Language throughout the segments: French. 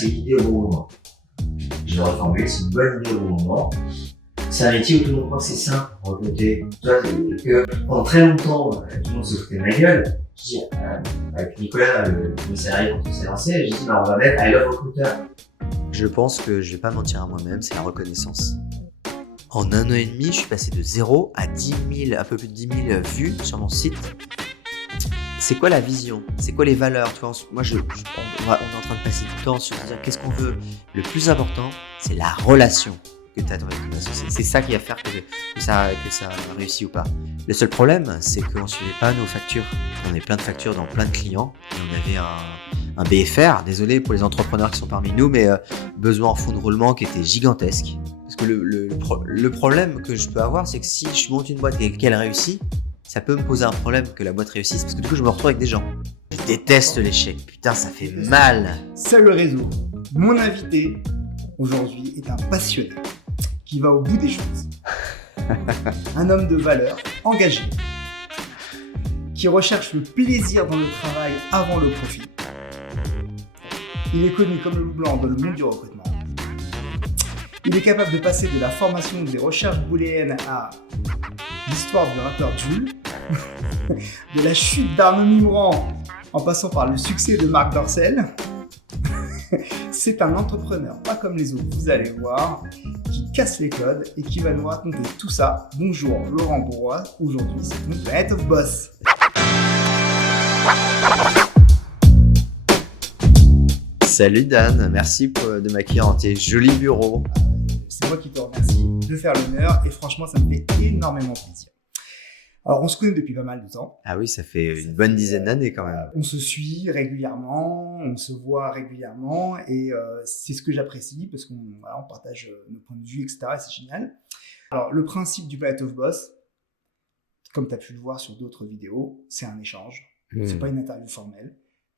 c'est l'idée au bon moment. Je vais reformuler, c'est une bonne idée au bon moment. C'est un métier où tout le monde croit que c'est simple en recruter. Tu vois, que pendant très longtemps, tout le monde se foutait de ma gueule. Je dis, avec Nicolas, le commissariat, quand on s'est lancé, j'ai dit, on va mettre I love recruteur. Je pense que je vais pas mentir à moi-même, c'est la reconnaissance. En 1 an et demi, je suis passé de 0 à 10 000, un peu plus de 10 000 vues sur mon site. C'est quoi la vision? C'est quoi les valeurs? Tu vois, moi, on est en train de passer du temps sur dire qu'est-ce qu'on veut. Le plus important, c'est la relation que tu as avec ton associé. C'est ça qui va faire que ça réussit ou pas. Le seul problème, c'est qu'on ne suivait pas nos factures. On avait plein de factures dans plein de clients et on avait un BFR, désolé pour les entrepreneurs qui sont parmi nous, mais besoin en fonds de roulement qui était gigantesque. Parce que le problème que je peux avoir, c'est que si je monte une boîte et qu'elle réussit, ça peut me poser un problème que la boîte réussisse, parce que du coup, je me retrouve avec des gens. Je déteste l'échec. Putain, ça fait mal. C'est le réseau. Mon invité aujourd'hui est un passionné qui va au bout des choses. Un homme de valeur, engagé, qui recherche le plaisir dans le travail avant le profit. Il est connu comme le loup blanc dans le monde du recrutement. Il est capable de passer de la formation des recherches booléennes à l'histoire du rappeur Jul, de la chute d'Arnaud Mimran en passant par le succès de Marc Dorcel. C'est un entrepreneur pas comme les autres, vous allez voir, qui casse les codes et qui va nous raconter tout ça. Bonjour Laurent Bourrois, aujourd'hui c'est mon Planet of Boss. Salut Dan, merci de m'accueillir dans tes jolis bureaux. C'est moi qui te remercie de faire l'honneur et franchement ça me fait énormément plaisir. Alors on se connaît depuis pas mal de temps. Ah oui, ça fait une bonne dizaine d'années quand même. On se suit régulièrement, on se voit régulièrement et c'est ce que j'apprécie parce qu'on partage nos points de vue, etc. et c'est génial. Alors le principe du Planet of Boss, comme tu as pu le voir sur d'autres vidéos, c'est un échange. C'est pas une interview formelle,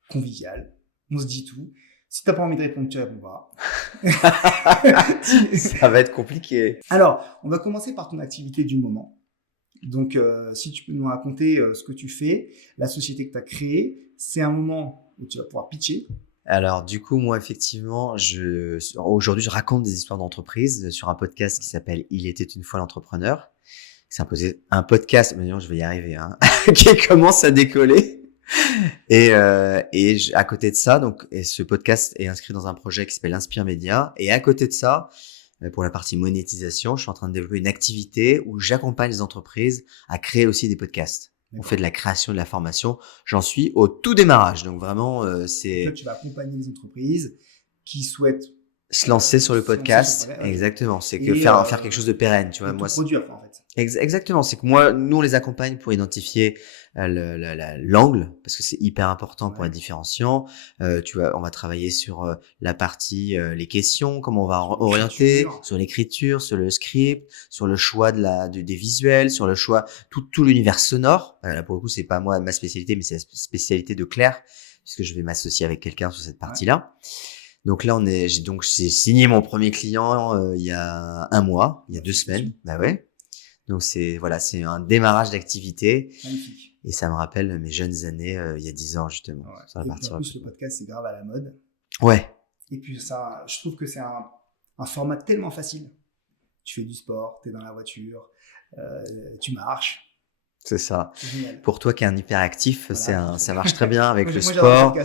conviviale. On se dit tout. Si t'as pas envie de répondre, tu réponds pas. Ça va être compliqué. Alors, on va commencer par ton activité du moment. Donc, si tu peux nous raconter ce que tu fais, la société que tu as créée, c'est un moment où tu vas pouvoir pitcher. Alors, du coup, moi, effectivement, aujourd'hui, je raconte des histoires d'entreprise sur un podcast qui s'appelle Il était une fois l'entrepreneur. C'est un podcast, mais non, je vais y arriver, hein, qui commence à décoller. Et à côté de ça, ce podcast est inscrit dans un projet qui s'appelle Inspire Média. Et à côté de ça, pour la partie monétisation, je suis en train de développer une activité où j'accompagne les entreprises à créer aussi des podcasts. On fait de la création, de la formation. J'en suis au tout démarrage. Donc vraiment, c'est... En fait, tu vas accompagner les entreprises qui souhaitent se lancer sur le podcast. Exactement. C'est que faire quelque chose de pérenne, tu vois. Moi, produire, en fait. Exactement. C'est que nous, on les accompagne pour identifier l'angle, parce que c'est hyper important pour être différenciant. On va travailler sur la partie, les questions, comment on va orienter, sur l'écriture, sur le script, sur le choix des visuels, sur le choix, tout l'univers sonore. Là, pour le coup, c'est pas moi ma spécialité, mais c'est la spécialité de Claire, puisque je vais m'associer avec quelqu'un sur cette partie-là. Donc là, j'ai signé mon premier client il y a 1 mois, il y a 2 semaines. Bah ouais. Donc c'est un démarrage d'activité. Magnifique. Et ça me rappelle mes jeunes années il y a 10 ans justement. Ouais. Et puis en plus, le podcast, c'est grave à la mode. Ouais. Et puis ça, je trouve que c'est un format tellement facile. Tu fais du sport, tu es dans la voiture, tu marches. C'est ça. C'est génial. Pour toi qui es un hyperactif, voilà. ça marche très bien avec le moi, sport.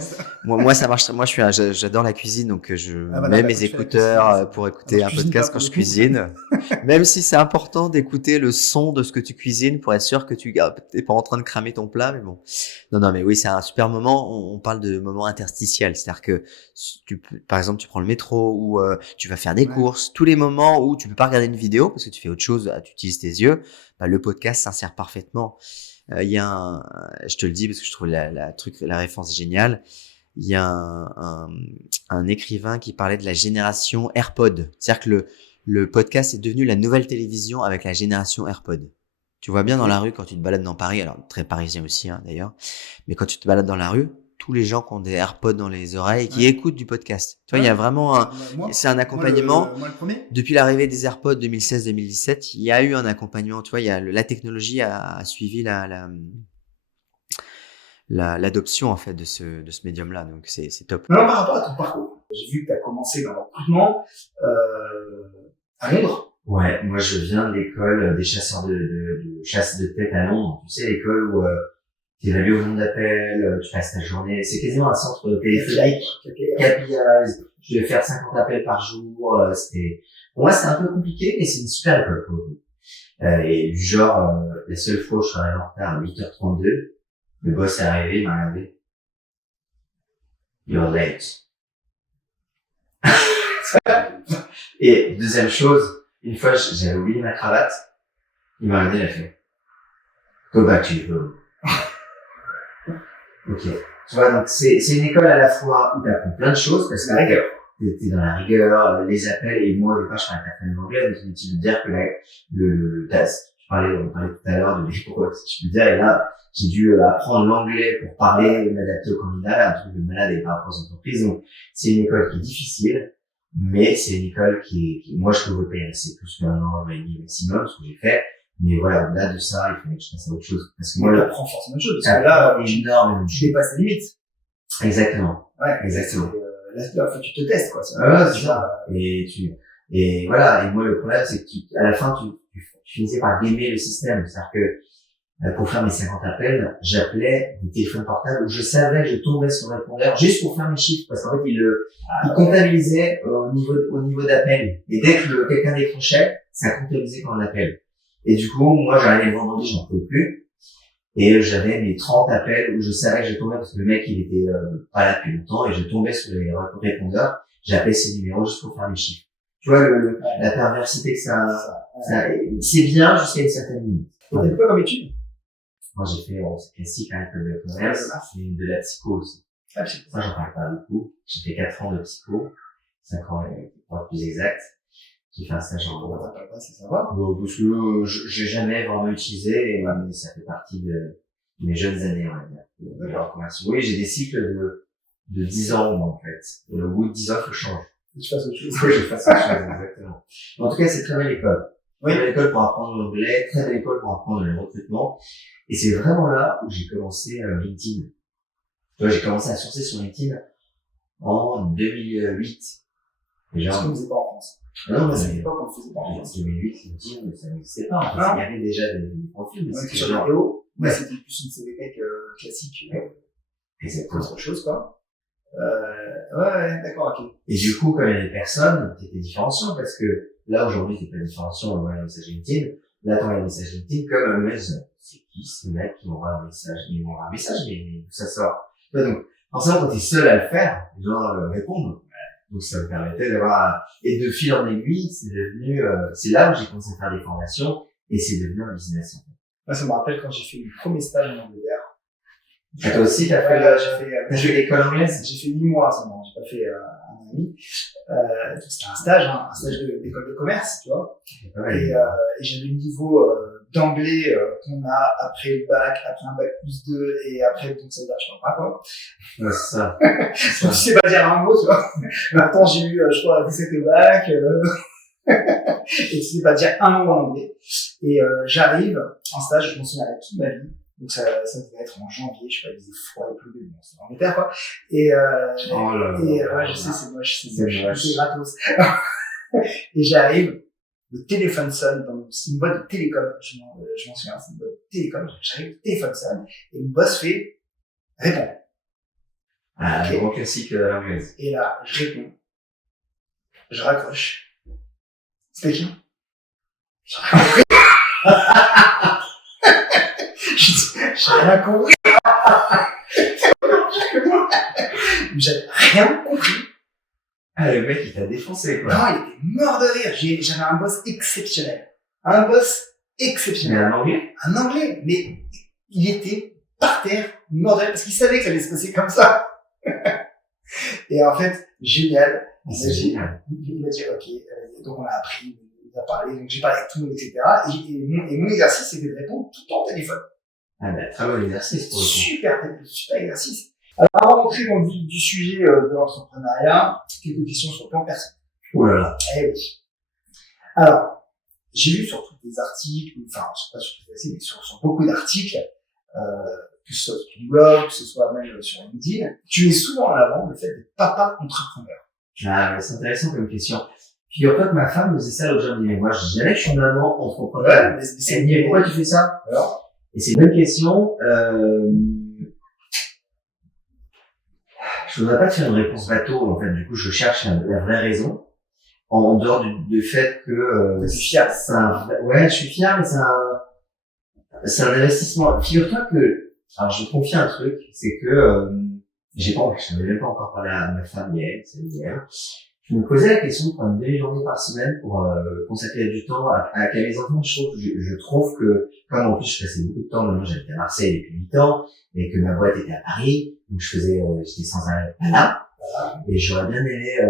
Moi, ça marche. Moi, j'adore la cuisine, donc mets mes écouteurs pour écouter un podcast quand je cuisine. Même si c'est important d'écouter le son de ce que tu cuisines pour être sûr que tu n'es pas en train de cramer ton plat, mais bon. Non, mais oui, c'est un super moment. On parle de moments interstitiels, c'est-à-dire que par exemple, tu prends le métro ou tu vas faire des courses, tous les moments où tu peux pas regarder une vidéo parce que tu fais autre chose, tu utilises tes yeux. Le podcast s'insère parfaitement. Il y a je te le dis parce que je trouve la référence géniale. Il y a un écrivain qui parlait de la génération AirPod. C'est-à-dire que le podcast est devenu la nouvelle télévision avec la génération AirPod. Tu vois bien dans la rue quand tu te balades dans Paris, alors très parisien aussi d'ailleurs, mais quand tu te balades dans la rue, tous les gens qui ont des AirPods dans les oreilles et qui écoutent du podcast. Tu vois, il y a vraiment c'est un accompagnement. Moi, le premier. Depuis l'arrivée des AirPods 2016-2017, il y a eu un accompagnement. Tu vois, la technologie a suivi l'adoption en fait de ce médium-là. Donc c'est top. Alors par rapport à ton parcours, J'ai vu que tu as commencé dans le recrutement à Londres. Ouais, moi je viens de l'école des chasseurs de chasse de tête à Londres. Tu sais, l'école où tu évalues au nombre d'appels, tu passes ta journée. C'est quasiment un centre téléphonique. KPIs. Je devais faire 50 appels par jour. Pour moi, c'était un peu compliqué, mais c'est une super école pour le coup. Et du genre, la seule fois où je suis arrivé en retard à 8h32, le boss est arrivé, il m'a regardé. You're late. Et deuxième chose, une fois, j'avais oublié ma cravate. Il m'a regardé, il a fait go back to your room. Ok. Tu vois, donc c'est une école à la fois où t'apprends plein de choses, parce que la rigueur, t'es dans la rigueur, les appels, et moi, au départ, je parlais pas très bien anglais, donc inutile de dire que on parlait tout à l'heure de l'école, si je peux dire, et là, j'ai dû apprendre l'anglais pour parler et m'adapter au candidat, un truc de malade et par rapport aux entreprises. Donc, c'est une école qui est difficile, mais c'est une école qui moi, je peux payer assez plus qu'un an et demi maximum, ce que j'ai fait. Mais voilà, au-delà de ça, il fallait que je passe à autre chose. Parce que moi, tu apprends forcément autre chose, parce que là, tu dépasses les limites. Exactement. Ouais, exactement. Là, faut que tu te testes, quoi. C'est ça. Et voilà. Et moi, le problème, c'est que à la fin, tu finissais par gamer le système. C'est-à-dire que, pour faire mes 50 appels, j'appelais des téléphones portables où je savais que je tombais sur le répondeur juste pour faire mes chiffres. Parce qu'en fait, il comptabilisait au niveau d'appel. Et dès que quelqu'un décrochait, ça comptabilisait comme un appel. Et du coup, moi, j'arrivais le vendredi, j'en pouvais plus. Et j'avais mes 30 appels où je savais que je tombais parce que le mec, il était pas là depuis longtemps et je tombais sur les répondeurs. J'appelais ces numéros juste pour faire mes chiffres. Tu vois, la perversité que ça c'est bien jusqu'à une certaine limite. Et t'as fait quoi comme étude? Moi, j'ai fait, c'est classique, hein, l'école de commerce. C'est de la psycho aussi. Ah, psycho. Ça, j'en parle pas beaucoup. J'ai fait 4 ans de psycho. 5 ans, pour être plus exact. J'ai fait un stage en droit. C'est sympa. Parce que j'ai jamais vraiment utilisé, mais ça fait partie de mes jeunes années, on va dire, de la reconversion. Oui, j'ai des cycles de 10 ans, moi, en fait. Et au bout de 10 ans, il faut changer. Que tu fasses autre chose. Oui, je fasse autre chose, exactement. En tout cas, c'est très belle école. Oui. Très belle école pour apprendre l'anglais, très belle école pour apprendre le recrutement. Et c'est vraiment là où j'ai commencé LinkedIn. Tu vois, j'ai commencé à sourcer sur LinkedIn en 2008. Déjà. Parce qu'on ne faisait pas en France. Non, mais à l'époque, on ne faisait pas en en France. 2008, LinkedIn, ça n'existait pas. Parce qu'il y avait déjà des profils, mais Ouais, c'était sur genre. vidéo. Ouais. C'était plus une CVT classique. Exactement. Autre chose, quoi. Ouais, d'accord, ok. Et du coup, comme il y avait personne, t'étais différenciant parce que là, aujourd'hui, t'es pas différenciant en envoyant un message LinkedIn. Là, t'envoies un message LinkedIn comme un message. C'est qui ce mec qui m'envoie un message? Il m'envoie un message, mais d'où ça sort? Ouais, donc, forcément, quand t'es seul à le faire, les gens répondent. Donc, ça me permettait d'avoir, et de fil en aiguille, c'est devenu, c'est là où j'ai commencé à faire des formations et c'est devenu un business, en fait. Moi, ça me rappelle quand j'ai fait mon premier stage en Angleterre. Et toi aussi, t'as fait l'école anglaise? J'ai fait 8 mois seulement, j'ai pas fait un an et demi. C'était un stage d'école de commerce, tu vois. Et j'avais le niveau d'anglais qu'on a après le bac, après un bac plus 2 et après donc ça veut dire je sais pas quoi. Ouais, c'est ça. Donc tu sais pas dire un mot, tu vois. Maintenant j'ai eu je crois 17 au bac et tu sais pas dire un mot en anglais. Et j'arrive en stage, je m'en souviens toute ma vie. Donc ça devait être en janvier, je sais pas, il faisait froid et pleuvé, bon, c'était en Angleterre, quoi. Et ouais, je sais, c'est moche, c'est gratos. Et j'arrive, le téléphone sonne, c'est une boîte de télécom, je m'en souviens, c'est une boîte de télécom, j'arrive, le téléphone sonne, et le boss fait, réponds. Ah, okay. Gros classique à l'anglaise. Et là, je réponds. Je raccroche. C'était qui? Je raccroche. J'ai rien compris. J'avais rien compris. Ah, le mec, il t'a défoncé, quoi. Non, il était mort de rire. J'avais un boss exceptionnel. Un boss exceptionnel. Mais un anglais? Un anglais. Mais il était par terre, mort de rire, parce qu'il savait que ça allait se passer comme ça. Et en fait, génial. C'est génial. Il m'a dit, ok, donc on a appris, il a parlé, donc j'ai parlé avec tout le monde, etc. Et mon exercice, c'était de répondre tout le temps au téléphone. Ah, bah, très bon exercice pour le coup. Super exercice. Alors, avant d'entrer dans le vif du sujet de l'entrepreneuriat, quelques questions sur le plan personnel. Oh là là. Eh oui. Alors, j'ai lu sur tous des articles, enfin, je sais pas sur tous les mais sur beaucoup d'articles, que ce soit sur ton blog, que ce soit même sur LinkedIn, tu mets souvent en avant le fait d'être papa entrepreneur. Ah, ouais, c'est intéressant comme question. Figure-toi que ma femme me disait ça l'autre jour, elle me dit, mais moi, je dirais que je suis maman entrepreneur. Mais Elle me dit, pourquoi tu fais ça? Alors, Et c'est une bonne question. Je voudrais pas te faire une réponse bateau, en fait. Du coup, je cherche la vraie raison. En dehors du fait que, je suis fier. Ouais, je suis fier, mais c'est un investissement. Figure-toi que, alors, je te confie un truc, c'est que, je n'avais même pas encore parlé à ma femme hier, c'est hier. Je me posais la question de prendre une demi-journée par semaine pour consacrer du temps à mes enfants. Je trouve que, comme en plus je passais beaucoup de temps, maintenant j'habitais à Marseille depuis 8 ans, et que ma boîte était à Paris, donc j'étais sans arrêt là. Et j'aurais bien aimé,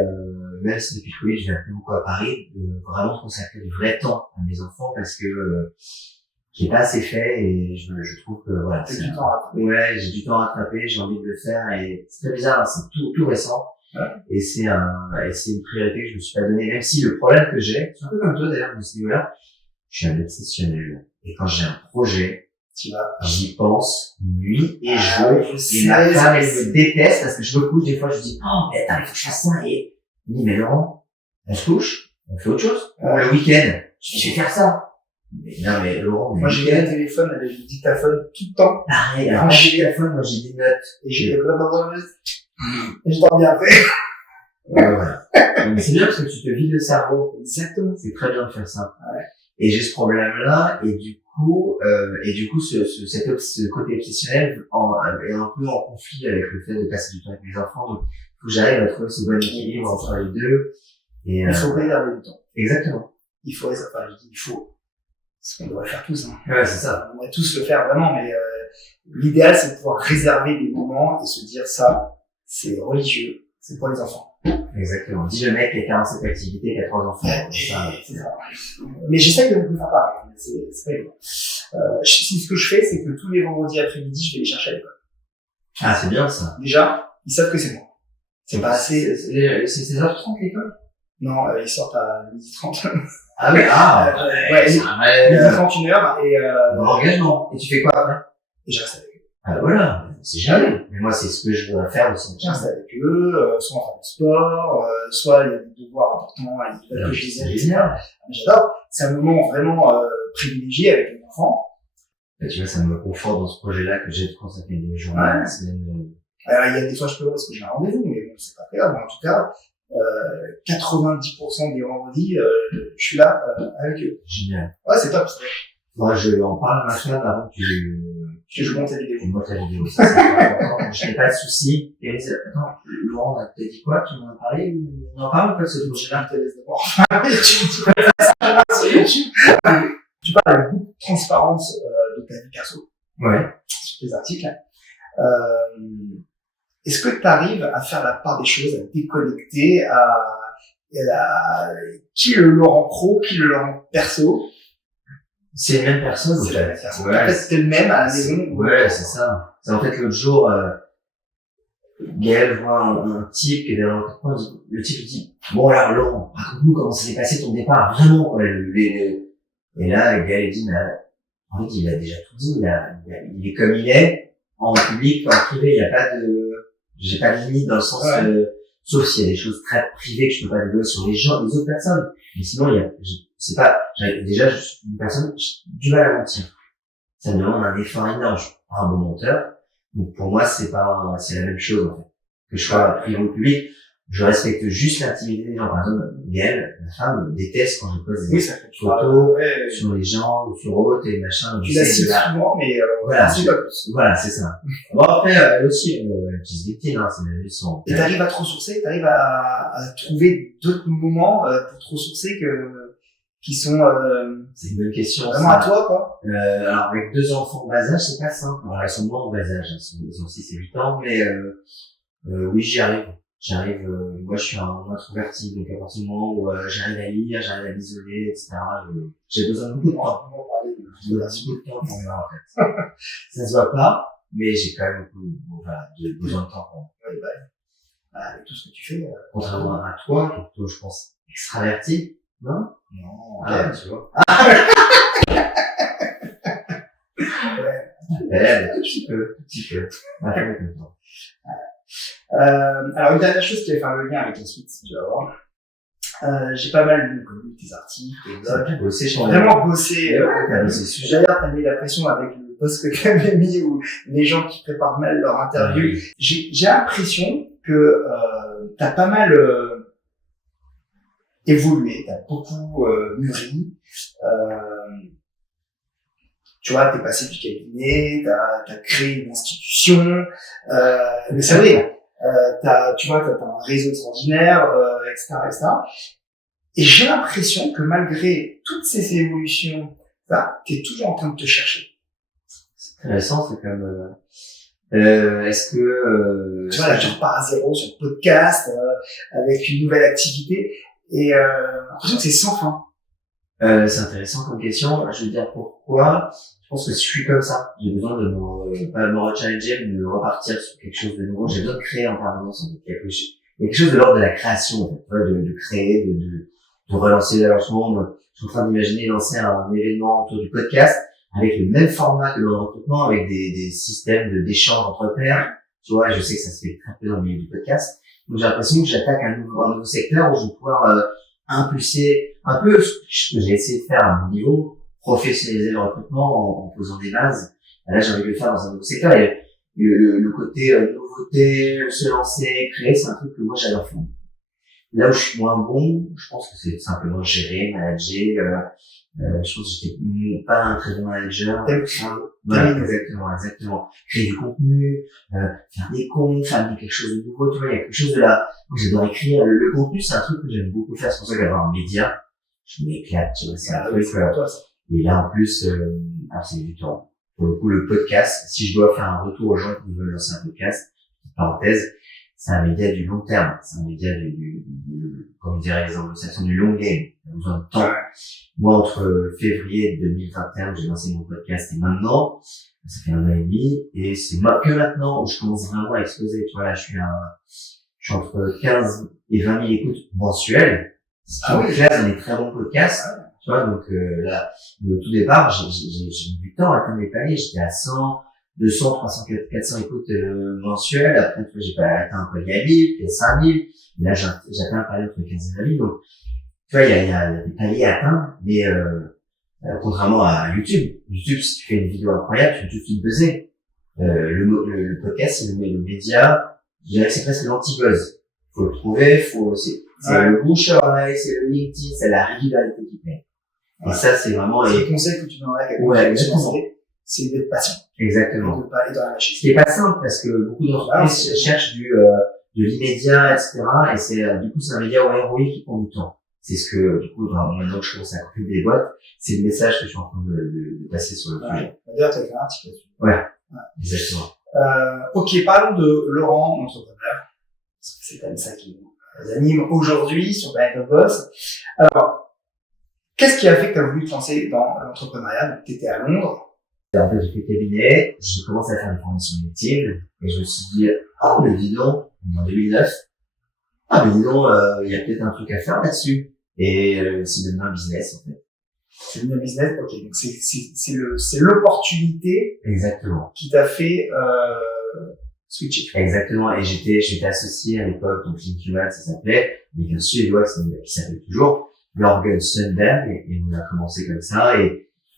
même si depuis le Covid je viens plus beaucoup à Paris, vraiment consacrer du vrai temps à mes enfants parce que j'ai pas assez fait et je trouve que voilà. T'as du temps à rattraper. Ouais, j'ai du temps à rattraper, j'ai envie de le faire et c'est très bizarre, hein, c'est tout récent. Ouais. Et c'est une priorité que je me suis pas donnée, même si le problème que j'ai, c'est un peu comme toi d'ailleurs, de ce niveau-là, je suis un obsessionnel. Et quand j'ai un projet, j'y pense nuit et jour. Et ma femme, elle me déteste parce que je me couche, des fois, je dis, oh, mais attends, il faut que je fasse ça. Et elle me dit, mais Laurent, on se couche, on fait autre chose. Le week-end, je vais faire ça. Mais non, mais Laurent, moi j'ai un téléphone avec le dictaphone tout le temps. Pareil, alors j'ai le téléphone, moi j'ai des notes. Et j'ai et je dors bien après. Voilà. Mais c'est bien parce que tu te vides le cerveau. Exactement. C'est très bien de faire ça. Ouais. Et j'ai ce problème-là, et du coup, ce côté obsessionnel est un peu en conflit avec le fait de passer du temps avec mes enfants. Donc, il faut que j'arrive à trouver ce bon équilibre entre les deux. Et, il faut réserver du temps. Exactement. Il faut réserver, enfin, je dis, il faut. Ce qu'on devrait faire tous, hein. Ouais, c'est ça. On devrait tous le faire vraiment, mais, l'idéal, c'est de pouvoir réserver des moments et se dire ça, c'est religieux, c'est pour les enfants. Exactement. Dis le mec qui a 47 activités, qui a 3 enfants. C'est ça. Mais j'essaye de faire pareil, c'est pas évident. Ce que je fais, c'est que tous les vendredis après-midi, je vais les chercher à l'école. Ah, c'est bien, ça. Déjà, ils savent que c'est moi. C'est pas assez. C'est 16h30 l'école? Non, ils sortent à 12h30. Ah oui, ouais, 12h30, 1h, et bon engagement. Et tu fais quoi après? Et je reste avec eux. Ah voilà, c'est jamais. Mais moi, c'est ce que je voudrais faire aussi. Je reste avec eux, soit on fait du sport, soit il y a des devoirs importants, ils veulent que je les aide. C'est génial. J'adore. C'est un moment vraiment privilégié avec les enfants. Et tu vois, ça me conforte dans ce projet-là que j'ai de consacrer des journées à la semaine. Alors, il y a des fois, je peux voir parce que j'ai un rendez-vous, mais bon, c'est pas grave. En tout cas, 90% des vendredis, je suis là avec eux. Génial. Ouais, c'est top. Moi, je en parle à ma femme avant que je monte la vidéo. Je monte la vidéo. Ça, c'est important. Je n'ai pas de soucis. Et elle me dit, attends, Laurent, t'as dit quoi? Tu m'en as parlé? On en parle ou pas de ce projet-là? Je te laisse d'abord. Tu parles avec beaucoup de transparence de ta vie perso. Ouais. Sur tes articles. Est-ce que tu arrives à faire la part des choses, à déconnecter, à qui est le Laurent pro, qui est le Laurent perso? C'est la même personne. C'est la même personne. Ouais, en fait, c'était le même à la maison. Ouais, c'est ça. C'est en fait l'autre jour, Gaël voit un type qui est dans l'entrepôt, le type dit, bon alors Laurent, raconte-nous comment s'est passé ton départ, vraiment, quoi, et là, Gaël dit, mais, en fait, il a déjà tout dit, il est comme il est, en public, en privé, il n'y a pas j'ai pas de limite dans le sens, sauf s'il y a des choses très privées que je peux pas dévoiler sur les autres personnes. Mais sinon, déjà, je suis une personne, j'ai du mal à mentir. Ça me demande un effort énorme. Je suis pas un bon menteur. Donc, pour moi, c'est la même chose, en fait. Que je sois privé ou public, je respecte juste l'intimité des gens. Par exemple, Gaëlle, ma femme, déteste quand je pose des photos sur les gens ou sur autres et machin. Tu la cites souvent, mais voilà, c'est ça. Bon, après, elle aussi, elle utilise LinkedIn, hein, c'est la leçon. Et t'arrives à te ressourcer, t'arrives à trouver d'autres moments pour te ressourcer qui sont c'est une bonne question. Vraiment à toi, quoi. Alors, avec 2 enfants en bas âge, c'est pas simple. Alors, ils sont moins en bas âge, ils ont 6 et 8 ans, mais oui, j'y arrive. Moi je suis un introverti, donc à partir du moment où j'arrive à lire, j'arrive à m'isoler, etc., j'ai besoin de beaucoup de temps. J'ai besoin de temps pour moi, en fait. Ça se voit pas, mais j'ai quand même besoin de temps pour moi. Avec tout ce que tu fais. Contrairement à toi, qui est plutôt, je pense, extraverti, non? Non, tu vois. Ouais. Un petit peu. Ma femme est contente. Alors, une dernière chose qui va faire le lien avec la suite, tu vas voir. J'ai pas mal lu tes articles, tes blogs. J'ai vraiment bossé. D'ailleurs, t'as mis la pression avec le post que t'avais mis ou les gens qui préparent mal leur interview. J'ai l'impression que t'as pas mal évolué, t'as beaucoup mûri. Tu vois, t'es passé du cabinet, t'as créé une institution. Mais c'est vrai. T'as un réseau extraordinaire, etc. Et j'ai l'impression que malgré toutes ces évolutions, t'es toujours en train de te chercher. C'est intéressant, c'est comme, est-ce que, tu vois, là, tu repars à zéro sur le podcast, avec une nouvelle activité, et, j'ai l'impression que c'est sans fin. C'est intéressant comme question. Je veux dire pourquoi. Je pense que je suis comme ça. J'ai besoin de me rechallenger, de me repartir sur quelque chose de nouveau. J'ai besoin de créer en permanence, en fait, quelque chose de l'ordre de la création, en fait, de créer, de relancer le lancement. Je suis en train d'imaginer lancer un événement autour du podcast avec le même format que le recrutement, avec des systèmes d'échange entre pairs. Tu vois, je sais que ça se fait très peu dans le milieu du podcast. Donc j'ai l'impression que j'attaque un nouveau secteur où je vais pouvoir impulser un peu ce que j'ai essayé de faire à mon niveau, professionnaliser le recrutement en posant des bases. Là, j'ai envie de le faire dans un nouveau secteur. Et le côté nouveauté, se lancer, créer, c'est un truc que moi j'adore faire. Là où je suis moins bon, je pense que c'est simplement gérer, manager. Je pense que j'étais pas un très bon manager. Ouais, exactement. Créer du contenu, faire des comptes, faire quelque chose de nouveau. Tu vois, il y a quelque chose de là. Moi, j'adore écrire. Le contenu, c'est un truc que j'aime beaucoup faire. C'est pour ça qu'avoir un média, je m'éclate. Tu vois, c'est un truc. Et là, en plus, alors c'est du temps. Pour le coup, le podcast, si je dois faire un retour aux gens qui veulent lancer un podcast, parenthèse, c'est un média du long terme. C'est un média comme diraient les anglo-saxons, du long game. Il y a besoin de temps. Moi, entre février 2021, où j'ai lancé mon podcast, et maintenant, ça fait 1 an et demi, et c'est que maintenant où je commence vraiment à exploser. Tu vois, là, je suis entre 15 et 20 000 écoutes mensuelles. Là, c'est des très bons podcasts. Tu vois, donc, là, mais au tout départ, j'ai mis du temps à atteindre les paliers. J'étais à 100, 200, 300, 400 écoutes mensuelles. Après, tu vois, j'ai pas atteint un palier à 1000, puis à 5000. Et là, j'atteins un palier entre 15 et 20 000. Donc, tu vois, il y a des paliers à atteindre, mais contrairement à YouTube. YouTube, si tu fais une vidéo incroyable, tu peux tout de suite buzzer. Le podcast, c'est le média, je dirais que c'est presque l'anti-buzz. Faut le trouver, c'est le bouche à oreille, c'est le LinkedIn, c'est la régularité qui paye. Et ça, c'est vraiment les conseils que tu donnerais à quelqu'un c'est d'être patient. Exactement. De pas aller dans la machine. Ce qui est pas simple parce que beaucoup d'entreprises cherchent de l'immédiat, etc. Et du coup, c'est un média au ROI qui prend du temps. C'est ce que, du coup, maintenant que je commence à couper des boîtes, c'est le message que je suis en train de passer sur le sujet. D'ailleurs, tu as fait un article là-dessus. Ouais. Exactement. Ok, parlons de Laurent, entrepreneur. C'est comme ça qui nous anime aujourd'hui sur Planet of Boss. Alors, qu'est-ce qui a fait que tu as voulu te lancer dans l'entrepreneuriat? Tu étais à Londres. En fait, j'ai fait cabinet, j'ai commencé à faire des formations LinkedIn, et je me suis dit, mais dis donc, en 2009, mais dis donc, il y a peut-être un truc à faire là-dessus. Et c'est devenu un business, en fait. C'est devenu un business, ok. Donc c'est l'opportunité. Exactement. Qui t'a fait switcher. Exactement. Et j'étais associé à l'époque, donc Linkuman, ça s'appelait, mais bien suédois, qui s'appelle toujours Jörgen Sundberg, et on a commencé comme ça,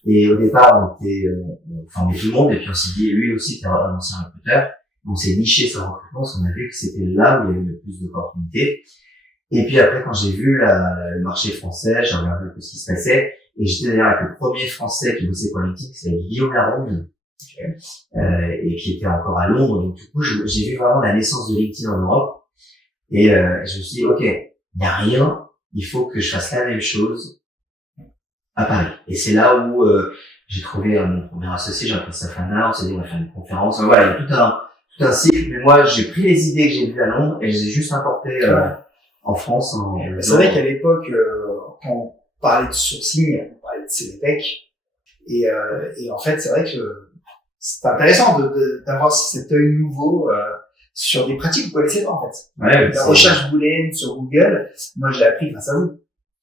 et au départ, on formait tout le monde, et puis on s'est dit, lui aussi, c'était un ancien recruteur, on s'est niché sur le recrutement, parce qu'on a vu que c'était là où il y avait le plus d'opportunités. Et puis après, quand j'ai vu le marché français, j'ai regardé un peu ce qui se passait, et j'étais d'ailleurs avec le premier français qui bossait pour LinkedIn, c'était Guillaume Laronde, et qui était encore à Londres. Donc du coup, j'ai vu vraiment la naissance de LinkedIn en Europe, et je me suis dit, ok, il n'y a rien, il faut que je fasse la même chose à Paris. Et c'est là où j'ai trouvé mon premier associé, Jean-Pierre Safana, on s'est dit, on va faire une conférence. Donc, voilà, il y a tout un cycle, mais moi, j'ai pris les idées que j'ai vues à Londres, et je les ai juste importées en France. C'est vrai qu'à l'époque, quand on parlait de sourcing, on parlait de CVTech, et en fait, c'est vrai que c'est intéressant d'avoir cet œil nouveau sur des pratiques que vous connaissez pas, en fait. Ouais, la recherche booléenne sur Google, moi, je l'ai appris grâce à vous.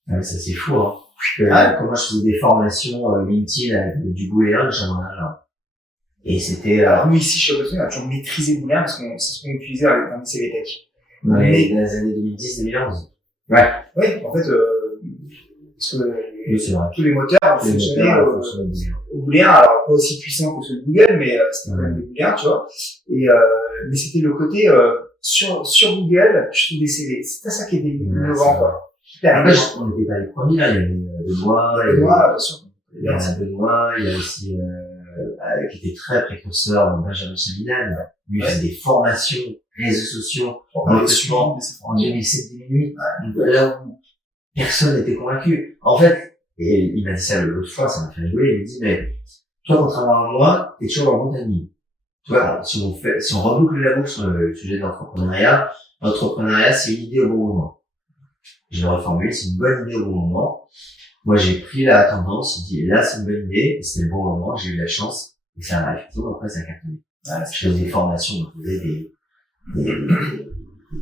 Ouais, ça, c'est fou, hein. Quand moi, je faisais des formations LinkedIn avec du booléen, j'en ai un. Et c'était, Alors, nous, ici, chez Autotune, on a toujours maîtrisé Boolean parce que c'est ce qu'on utilisait dans les CV Tech. dans les années 2010-2011. Ouais. Oui, en fait, parce que Oui, c'est vrai. tous les moteurs fonctionnaient au Boolean, alors pas aussi puissant que ceux de Google, mais c'était quand même des Booleans, tu vois. Et mais c'était le côté sur Google, je trouve des CV. C'était ça qui était innovant, quoi. Après, on n'était pas les premiers, hein. Il y avait Benoît, bien sûr. il y a Benoît, il y a aussi qui était très précurseur, Benjamin Chaminade. Lui, il faisait des formations, réseaux sociaux, en 2007-2008. Donc là où personne n'était convaincu. En fait, et il m'a dit ça l'autre fois, ça m'a fait rigoler, il m'a dit, mais toi, contrairement à moi, t'es toujours dans le bon timing. Tu vois, si on reboucle la boucle sur le sujet de l'entrepreneuriat, c'est une idée au bon moment. Je le reformule, c'est une bonne idée au bon moment. Moi, j'ai pris la tendance, j'ai dit, là, c'est une bonne idée, c'était le bon moment, j'ai eu la chance, et ça m'a effectivement, après, ça a cartonné. Je faisais des formations, je faisais des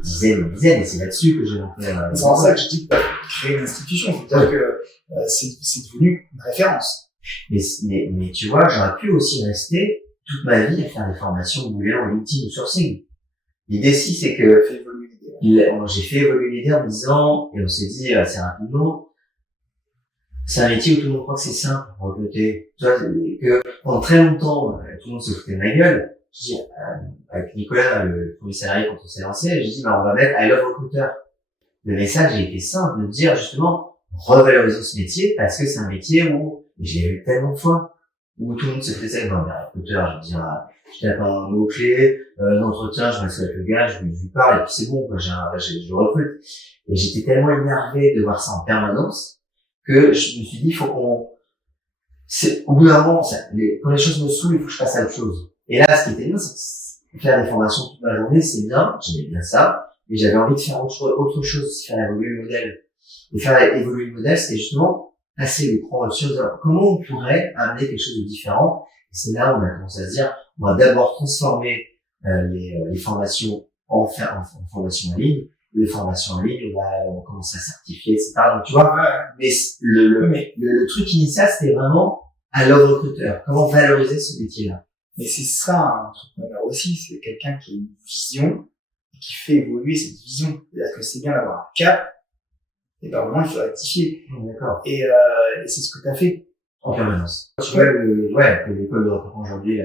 dizaines, et c'est là-dessus que j'ai monté. C'est pour ça que je dis que tu as créé une institution, c'est-à-dire que c'est devenu une référence. Mais tu vois, j'aurais pu aussi rester toute ma vie à faire des formations Boolean en LinkedIn ou sourcing. L'idée ici, c'est que j'ai fait évoluer l'idée en me disant, et on s'est dit assez rapidement, c'est un métier où tout le monde croit que c'est simple pour recruter. Tu vois, que pendant très longtemps, tout le monde se foutait de ma gueule. Je dis, avec Nicolas, le premier salarié, quand on s'est lancé, j'ai dit, on va mettre I love recruteur. Le message, il était simple de dire, justement, revaloriser ce métier parce que c'est un métier où, et je l'ai eu tellement de fois, où tout le monde se faisait, non, mais recruteur, je veux dire, je tape un mot-clé, l'entretien, je m'assieds avec le gars, je lui parle, et puis c'est bon, quoi, je recrute. Et j'étais tellement énervé de voir ça en permanence, que je me suis dit, il faut au bout d'un moment, quand les choses me saoulent, il faut que je passe à autre chose. Et là, ce qui était bien, c'est que faire des formations toute la journée, c'est bien, j'aimais bien ça, mais j'avais envie de faire autre chose, faire évoluer le modèle. Et faire évoluer le modèle, c'était justement passer les prendre sur comment on pourrait amener quelque chose de différent. Et c'est là où on a commencé à se dire, on va d'abord transformer les formations en formation en ligne. Les formations en ligne, on commence à certifier, etc. Donc, tu vois, mais le truc initial, c'était vraiment à l'homme recruteur. Comment valoriser ce métier-là? Mais c'est ça, un entrepreneur aussi, c'est quelqu'un qui a une vision et qui fait évoluer cette vision. C'est-à-dire que c'est bien d'avoir un cap, et par moment, il faut rectifier. D'accord. Et c'est ce que tu as fait. En permanence. Tu vois, que l'école de recrutement aujourd'hui,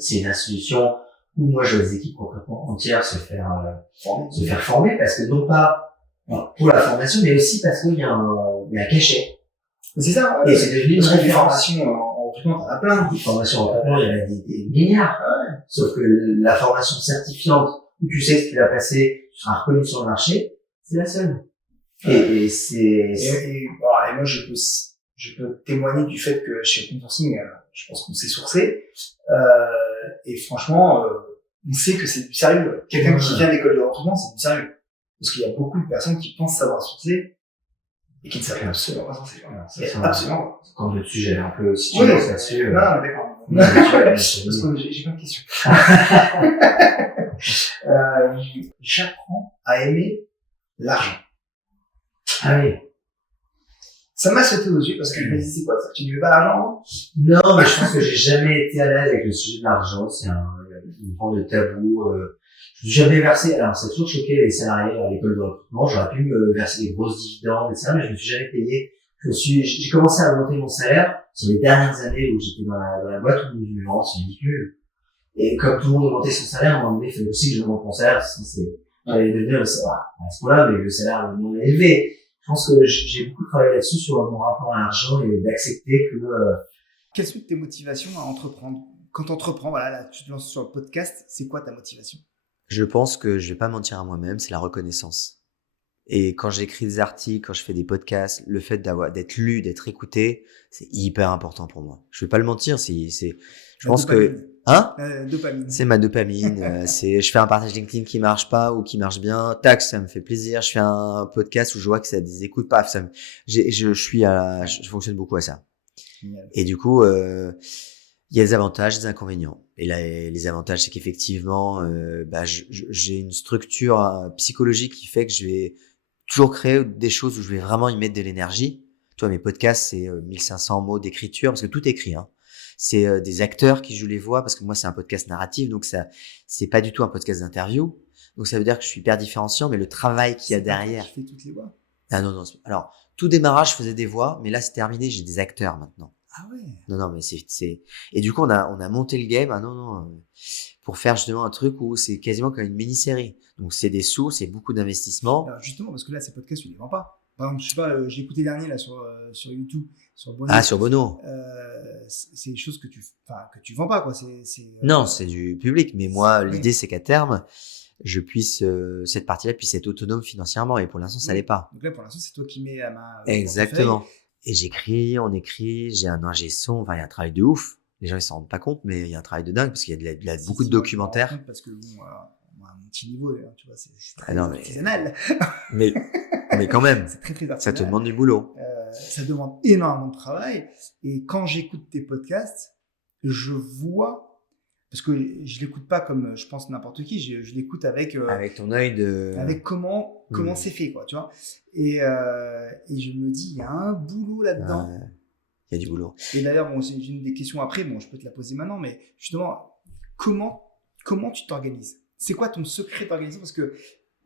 c'est une institution où moi, je vois des équipes complètement entières se faire former parce que non pas pour la formation, mais aussi parce qu'il y a un cachet. C'est ça. Et c'est devenu une des formations en recrutement, t'en as plein. Des formations en recrutement, il y en a des milliards. Sauf que la formation certifiante où tu sais que tu vas passer, tu seras reconnu sur le marché, c'est la seule. Et moi, je peux témoigner du fait que chez Consourcing, je pense qu'on s'est sourcé, et franchement, on sait que c'est du sérieux. Quelqu'un qui vient d'école de recrutement, c'est du sérieux. Parce qu'il y a beaucoup de personnes qui pensent savoir sourcer et qui ne savent absolument pas sourcer. Absolument. Quand le sujet est un peu, si tu veux, là-dessus. Non, d'accord. Parce que j'ai plein de questions. J'apprends à aimer l'argent. Ah oui. Ça m'a sauté aux yeux parce que je me disais, c'est quoi ça? Tu ne veux pas l'argent? Non, mais je pense que j'ai jamais été à l'aise avec le sujet de l'argent. C'est une forme de tabou. Je suis jamais versé. Alors, ça a toujours choqué les salariés à l'école de recrutement. J'aurais pu me verser des grosses dividendes, etc., mais je me suis jamais payé. J'ai commencé à augmenter mon salaire sur les dernières années où j'étais dans la boîte où je me rends, c'est ridicule. Et comme tout le monde augmentait son salaire, à un moment donné, il fallait aussi que je augmente mon salaire, parce que j'allais devenir à ce point-là, mais le salaire est moins élevé. Je pense que j'ai beaucoup travaillé là-dessus sur mon rapport à l'argent et d'accepter que... Quelles sont tes motivations à entreprendre? Quand tu entreprends, voilà, là, tu te lances sur le podcast, c'est quoi ta motivation? Je pense que je vais pas mentir à moi-même, c'est la reconnaissance. Et quand j'écris des articles, quand je fais des podcasts, le fait d'être lu, d'être écouté, c'est hyper important pour moi. Je vais pas le mentir, je pense que, dopamine. C'est ma dopamine. Je fais un partage LinkedIn qui marche pas ou qui marche bien. Tac, ça me fait plaisir. Je fais un podcast où je vois que ça a des écoutes, paf, je fonctionne beaucoup à ça. Génial. Et du coup, il y a des avantages, des inconvénients. Et là, les avantages, c'est qu'effectivement, j'ai une structure psychologique qui fait que je vais toujours créer des choses où je vais vraiment y mettre de l'énergie. Tu vois, mes podcasts, c'est 1500 mots d'écriture parce que tout est écrit, hein. C'est des acteurs qui jouent les voix parce que moi c'est un podcast narratif, donc ça c'est pas du tout un podcast d'interview. Donc ça veut dire que je suis hyper différenciant, mais le travail qu'il y a derrière. Tu fais toutes les voix. Ah non. Alors tout démarrage, je faisais des voix, mais là c'est terminé, j'ai des acteurs maintenant. Ah ouais. Non, mais c'est et du coup on a monté le game. Ah non, pour faire justement un truc où c'est quasiment comme une mini-série. Donc c'est des sous, c'est beaucoup d'investissement. Alors justement, parce que là, ces podcasts, tu les vends pas. Par exemple, je sais pas, j'ai écouté dernier là sur YouTube, sur Bono. Ah, sur Bono. C'est des choses que tu vends pas, quoi. Non, c'est du public. Mais moi, oui. l'idée, c'est qu'à terme, je puisse, cette partie-là puisse être autonome financièrement. Et pour l'instant, ça l'est pas. Donc là, pour l'instant, c'est toi qui mets la main. Exactement. Et on écrit, j'ai un ingé son, enfin, il y a un travail de ouf. Les gens, ils s'en rendent pas compte, mais il y a un travail de dingue parce qu'il y a beaucoup de documentaires. Parce que bon, à mon petit niveau, tu vois, c'est très artisanal. Mais quand même, c'est très artisanal. Ça te demande du boulot. Ça demande énormément de travail. Et quand j'écoute tes podcasts, je vois, parce que je l'écoute pas comme je pense n'importe qui, je l'écoute avec ton œil de avec comment c'est fait, quoi, tu vois. Et je me dis, il y a un boulot là-dedans. Il y a du boulot. Et d'ailleurs, bon, c'est une des questions après, bon, je peux te la poser maintenant, mais justement, comment tu t'organises? C'est quoi ton secret d'organisation? Parce que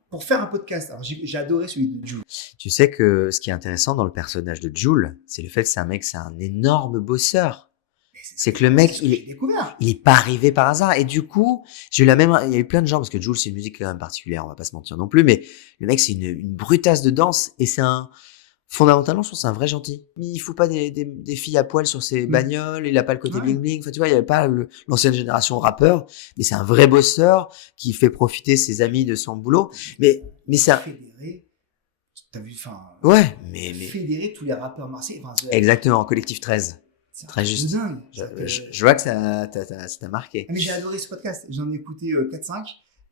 pour faire un podcast, alors j'ai adoré celui de Jules. Tu sais que ce qui est intéressant dans le personnage de Jules, c'est le fait que c'est un énorme bosseur. C'est que le mec, il est pas arrivé par hasard. Et du coup, il y a eu plein de gens, parce que Jules, c'est une musique quand même particulière, on va pas se mentir non plus, mais le mec, c'est une brutasse de danse, et fondamentalement, je pense que c'est un vrai gentil. Il fout pas des filles à poil sur ses bagnoles, il a pas le côté bling bling. Enfin, tu vois, il y avait pas l'ancienne génération rappeur, mais c'est un vrai bosseur qui fait profiter ses amis de son boulot. Mais c'est fédéré. T'as vu, ouais, fédérer tous les rappeurs marseillais. Exactement, collectif 13. C'est très juste. Dingue. Je vois que ça t'a marqué. Mais j'ai adoré ce podcast. J'en ai écouté 4-5.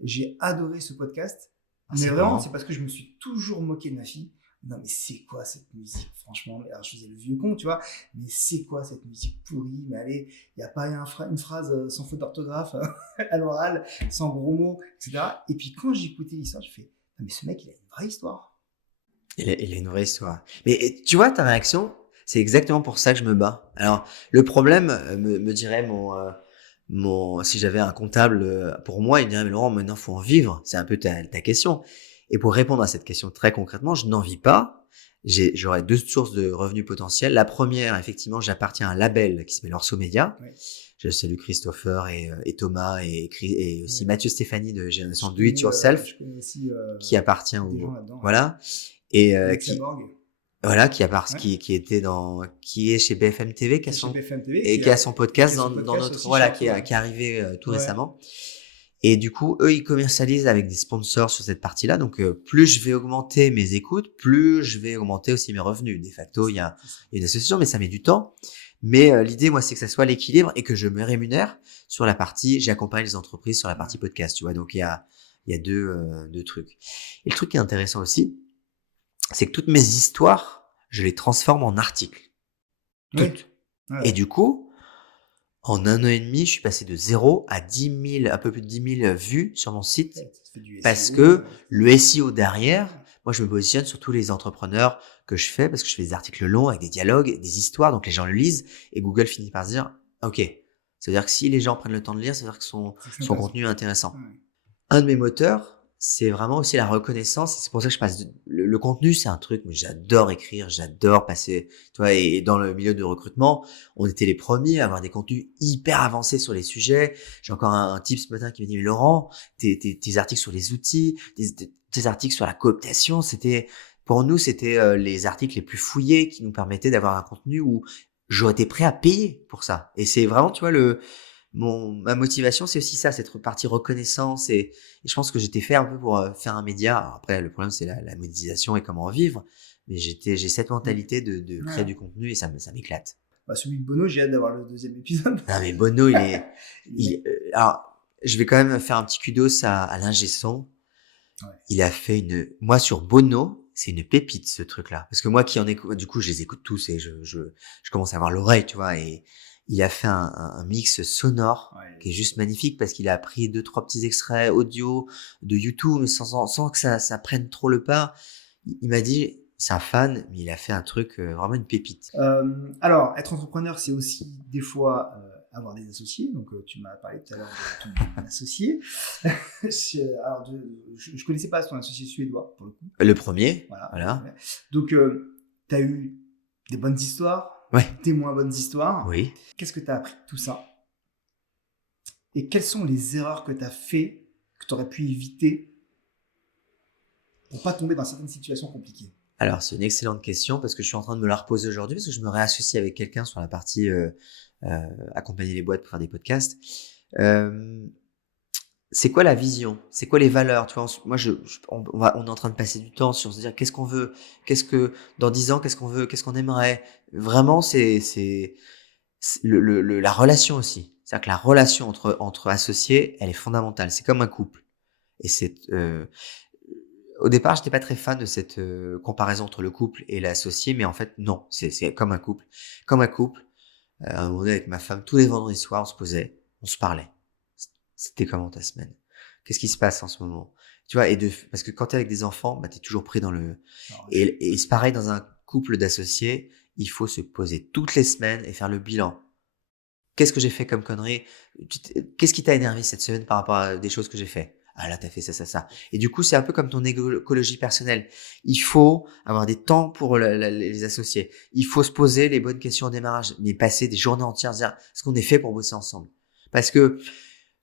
J'ai adoré ce podcast. Mais c'est vraiment, marrant. c'est parce que je me suis toujours moqué de ma fille. Non, mais c'est quoi cette musique? Franchement, alors je faisais le vieux con, tu vois. Mais c'est quoi cette musique pourrie? Mais allez, il n'y a pas une phrase sans faute d'orthographe à l'oral, sans gros mots, etc. Et puis quand j'écoutais l'histoire, je fais, non, mais ce mec, il a une vraie histoire. Il a une vraie histoire. Mais tu vois, ta réaction, c'est exactement pour ça que je me bats. Alors, le problème, me dirait si j'avais un comptable pour moi, il dirait, mais Laurent, maintenant, faut en vivre. C'est un peu ta question. Et pour répondre à cette question très concrètement, je n'en vis pas. J'aurais 2 sources de revenus potentiels. La première, effectivement, j'appartiens à un label qui s'appelle Orso Média. Oui. Je salue Christopher et Thomas et aussi Mathieu Stéphanie de Génération Do It Yourself, qui appartient voilà. Et qui est chez BFM TV, qui a son podcast dans notre qui est arrivé tout récemment. Et du coup, eux, ils commercialisent avec des sponsors sur cette partie-là. Donc, plus je vais augmenter mes écoutes, plus je vais augmenter aussi mes revenus. De facto, il y a une association, mais ça met du temps. Mais l'idée, moi, c'est que ça soit l'équilibre et que je me rémunère sur la partie, j'accompagne les entreprises sur la partie podcast, tu vois. Donc, il y a deux trucs. Et le truc qui est intéressant aussi, c'est que toutes mes histoires, je les transforme en articles. Toutes. Oui. Ouais. Et du coup, en 1 an et demi, je suis passé de 0 à 10 000, un peu plus de 10 000 vues sur mon site. Parce que le SEO derrière, moi, je me positionne sur tous les entrepreneurs que je fais parce que je fais des articles longs avec des dialogues, des histoires. Donc, les gens le lisent et Google finit par se dire, OK, ça veut dire que si les gens prennent le temps de lire, ça veut dire que son contenu est intéressant. Ouais. Un de mes moteurs, c'est vraiment aussi la reconnaissance. C'est pour ça que je passe le contenu, c'est un truc, mais j'adore écrire, j'adore passer, tu vois, et dans le milieu de recrutement, on était les premiers à avoir des contenus hyper avancés sur les sujets. J'ai encore un type ce matin qui me dit, mais Laurent, tes articles sur les outils, tes articles sur la cooptation, pour nous, c'était les articles les plus fouillés qui nous permettaient d'avoir un contenu où j'aurais été prêt à payer pour ça. Et c'est vraiment, tu vois, ma motivation, c'est aussi ça, cette partie reconnaissance et je pense que j'étais fait un peu pour faire un média. Alors après, le problème, c'est la monétisation et comment en vivre. Mais j'ai cette mentalité de créer du contenu et ça m'éclate. Bah, celui de Bono, j'ai hâte d'avoir le 2e épisode. Non, mais Bono, alors, je vais quand même faire un petit kudos à l'ingé son. Ouais. Il a fait moi, sur Bono, c'est une pépite, ce truc-là. Parce que moi qui en écoute, du coup, je les écoute tous et je commence à avoir l'oreille, tu vois, et il a fait un mix sonore qui est juste magnifique parce qu'il a pris 2-3 petits extraits audio de YouTube, mais sans que ça prenne trop le pas. Il m'a dit, c'est un fan, mais il a fait un truc, vraiment une pépite. Alors, être entrepreneur, c'est aussi des fois avoir des associés. Donc, tu m'as parlé tout à l'heure de ton associé. Alors, je connaissais pas ton associé suédois, pour le coup. Le premier, voilà. Donc, tu as eu des bonnes histoires, des moins bonnes histoires. Oui. Qu'est-ce que tu as appris de tout ça? Et quelles sont les erreurs que tu as fait, que tu aurais pu éviter pour pas tomber dans certaines situations compliquées? Alors, c'est une excellente question parce que je suis en train de me la reposer aujourd'hui parce que je me réassocie avec quelqu'un sur la partie accompagner les boîtes pour faire des podcasts. C'est quoi la vision? C'est quoi les valeurs? Tu vois, moi, on est en train de passer du temps sur se dire qu'est-ce qu'on veut, dans 10 ans, qu'est-ce qu'on veut, qu'est-ce qu'on aimerait. Vraiment, c'est la relation aussi. C'est-à-dire que la relation entre associés, elle est fondamentale. C'est comme un couple. Et au départ, j'étais pas très fan de cette comparaison entre le couple et l'associé, mais en fait, non, c'est comme un couple. Comme un couple, à un moment donné, avec ma femme, tous les vendredis soirs, on se posait, on se parlait. C'était comment ta semaine? Qu'est-ce qui se passe en ce moment? Tu vois, parce que quand t'es avec des enfants, bah, t'es toujours pris dans le... Et c'est pareil dans un couple d'associés, il faut se poser toutes les semaines et faire le bilan. Qu'est-ce que j'ai fait comme connerie? Qu'est-ce qui t'a énervé cette semaine par rapport à des choses que j'ai fait? Ah là, t'as fait ça. Et du coup, c'est un peu comme ton écologie personnelle. Il faut avoir des temps pour les associés. Il faut se poser les bonnes questions au démarrage, mais passer des journées entières à se dire ce qu'on est fait pour bosser ensemble. Parce que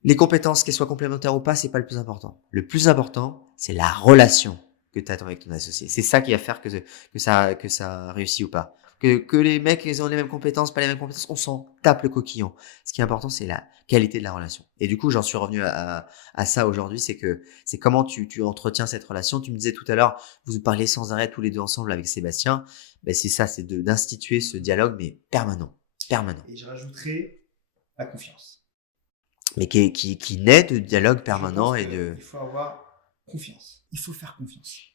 les compétences, qu'elles soient complémentaires ou pas, c'est pas le plus important. Le plus important, c'est la relation que tu as avec ton associé. C'est ça qui va faire que ça réussit ou pas. Que les mecs, ils ont les mêmes compétences, pas les mêmes compétences, on s'en tape le coquillon. Ce qui est important, c'est la qualité de la relation. Et du coup, j'en suis revenu à ça aujourd'hui, c'est comment tu entretiens cette relation. Tu me disais tout à l'heure, vous parliez sans arrêt tous les deux ensemble avec Sébastien. Ben, c'est ça, c'est d'instituer ce dialogue, mais permanent. Et je rajouterai la confiance. Mais qui naît de dialogue permanent et de... Il faut avoir confiance. Il faut faire confiance.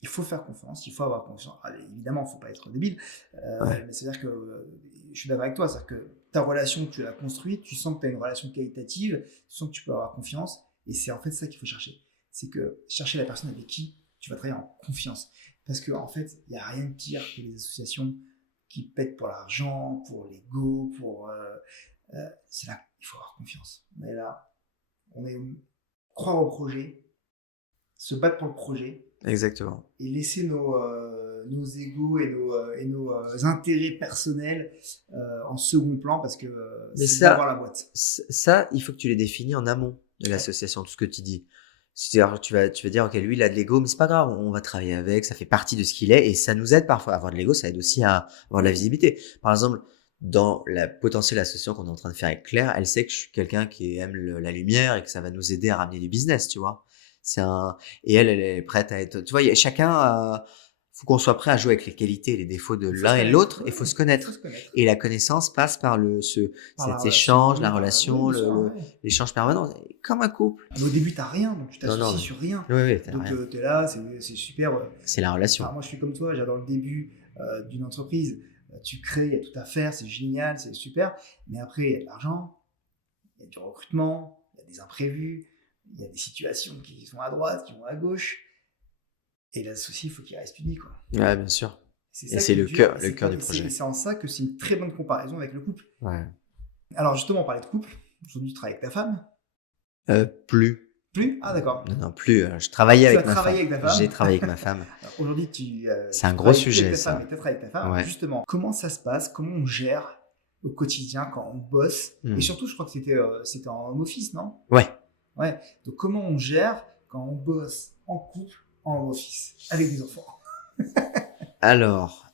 Il faut faire confiance, il faut avoir confiance. Allez, évidemment, il ne faut pas être débile. Mais c'est-à-dire que je suis d'accord avec toi, c'est-à-dire que ta relation, tu l'as construite, tu sens que tu as une relation qualitative, tu sens que tu peux avoir confiance. Et c'est en fait ça qu'il faut chercher. C'est que chercher la personne avec qui tu vas travailler en confiance. Parce qu'en fait, il n'y a rien de pire que les associations qui pètent pour l'argent, pour l'ego, c'est là qu'il faut avoir confiance. On est là, croire au projet, se battre pour le projet. Exactement. Et laisser nos égos et nos intérêts personnels en second plan parce que c'est d'avoir la boîte. Ça, il faut que tu les définis en amont de l'association, tout ce que tu dis. C'est-à-dire, tu vas dire, ok, lui, il a de l'ego, mais c'est pas grave, on va travailler avec, ça fait partie de ce qu'il est, et ça nous aide parfois à avoir de l'ego, ça aide aussi à avoir de la visibilité. Par exemple, dans la potentielle association qu'on est en train de faire avec Claire, elle sait que je suis quelqu'un qui aime la lumière et que ça va nous aider à ramener du business, tu vois. Et elle est prête à être, tu vois, chacun, faut qu'on soit prêt à jouer avec les qualités et les défauts de l'un et l'autre, il faut se connaître. Et la connaissance passe par cet échange, la relation, l'échange permanent, comme un couple. Au début, t'as rien, donc tu t'associes sur rien. Oui, donc t'es là, c'est super. C'est la relation. Moi, je suis comme toi, j'adore le début d'une entreprise. Tu crées, il y a tout à faire, c'est génial, c'est super. Mais après, il y a de l'argent, il y a du recrutement, il y a des imprévus. Il y a des situations qui sont à droite, qui vont à gauche. Et l'associé, il faut qu'il reste uni, quoi. Ouais, bien sûr. Et c'est le cœur du projet. C'est en ça que c'est une très bonne comparaison avec le couple. Ouais. Alors justement, on parlait de couple. Aujourd'hui, tu travailles avec ta femme? Plus. Plus? Ah d'accord. Non, plus. Je travaillais avec ma femme. Avec ta femme. J'ai travaillé avec ma femme. Aujourd'hui, c'est un gros sujet, ça. Tu travailles avec ta femme. Ouais. Justement, comment ça se passe? Comment on gère au quotidien quand on bosse? Et surtout, je crois que c'était en home office, non? Ouais. Ouais. Donc, comment on gère quand on bosse en couple, en office, avec des enfants? Alors,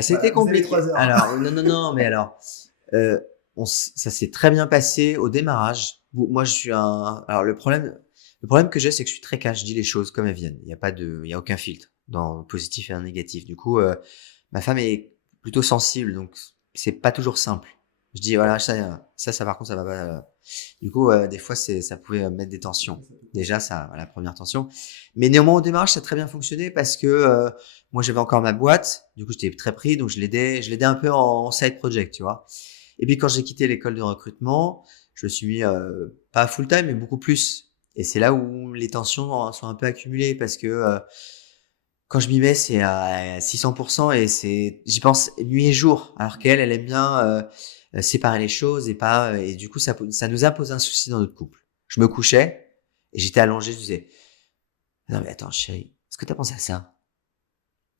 c'était compliqué. Alors, non, mais alors, ça s'est très bien passé au démarrage. Moi, alors le problème que j'ai, c'est que je suis très cash. Je dis les choses comme elles viennent. Il y a aucun filtre dans le positif et un négatif. Du coup, ma femme est plutôt sensible, donc c'est pas toujours simple. Je dis voilà, ça par contre ça va pas. Du coup, des fois ça pouvait mettre des tensions. Déjà la première tension. Mais néanmoins au démarrage ça a très bien fonctionné parce que moi j'avais encore ma boîte. Du coup j'étais très pris, donc je l'aidais un peu en side project, tu vois. Et puis quand j'ai quitté l'école de recrutement, je me suis mis pas full time mais beaucoup plus. Et c'est là où les tensions sont un peu accumulées parce que quand je m'y mets, c'est à 600% et j'y pense nuit et jour. Alors qu'elle, elle aime bien séparer les choses et du coup, ça nous a posé un souci dans notre couple. Je me couchais et j'étais allongé, je disais, non mais attends chérie, est-ce que t'as pensé à ça?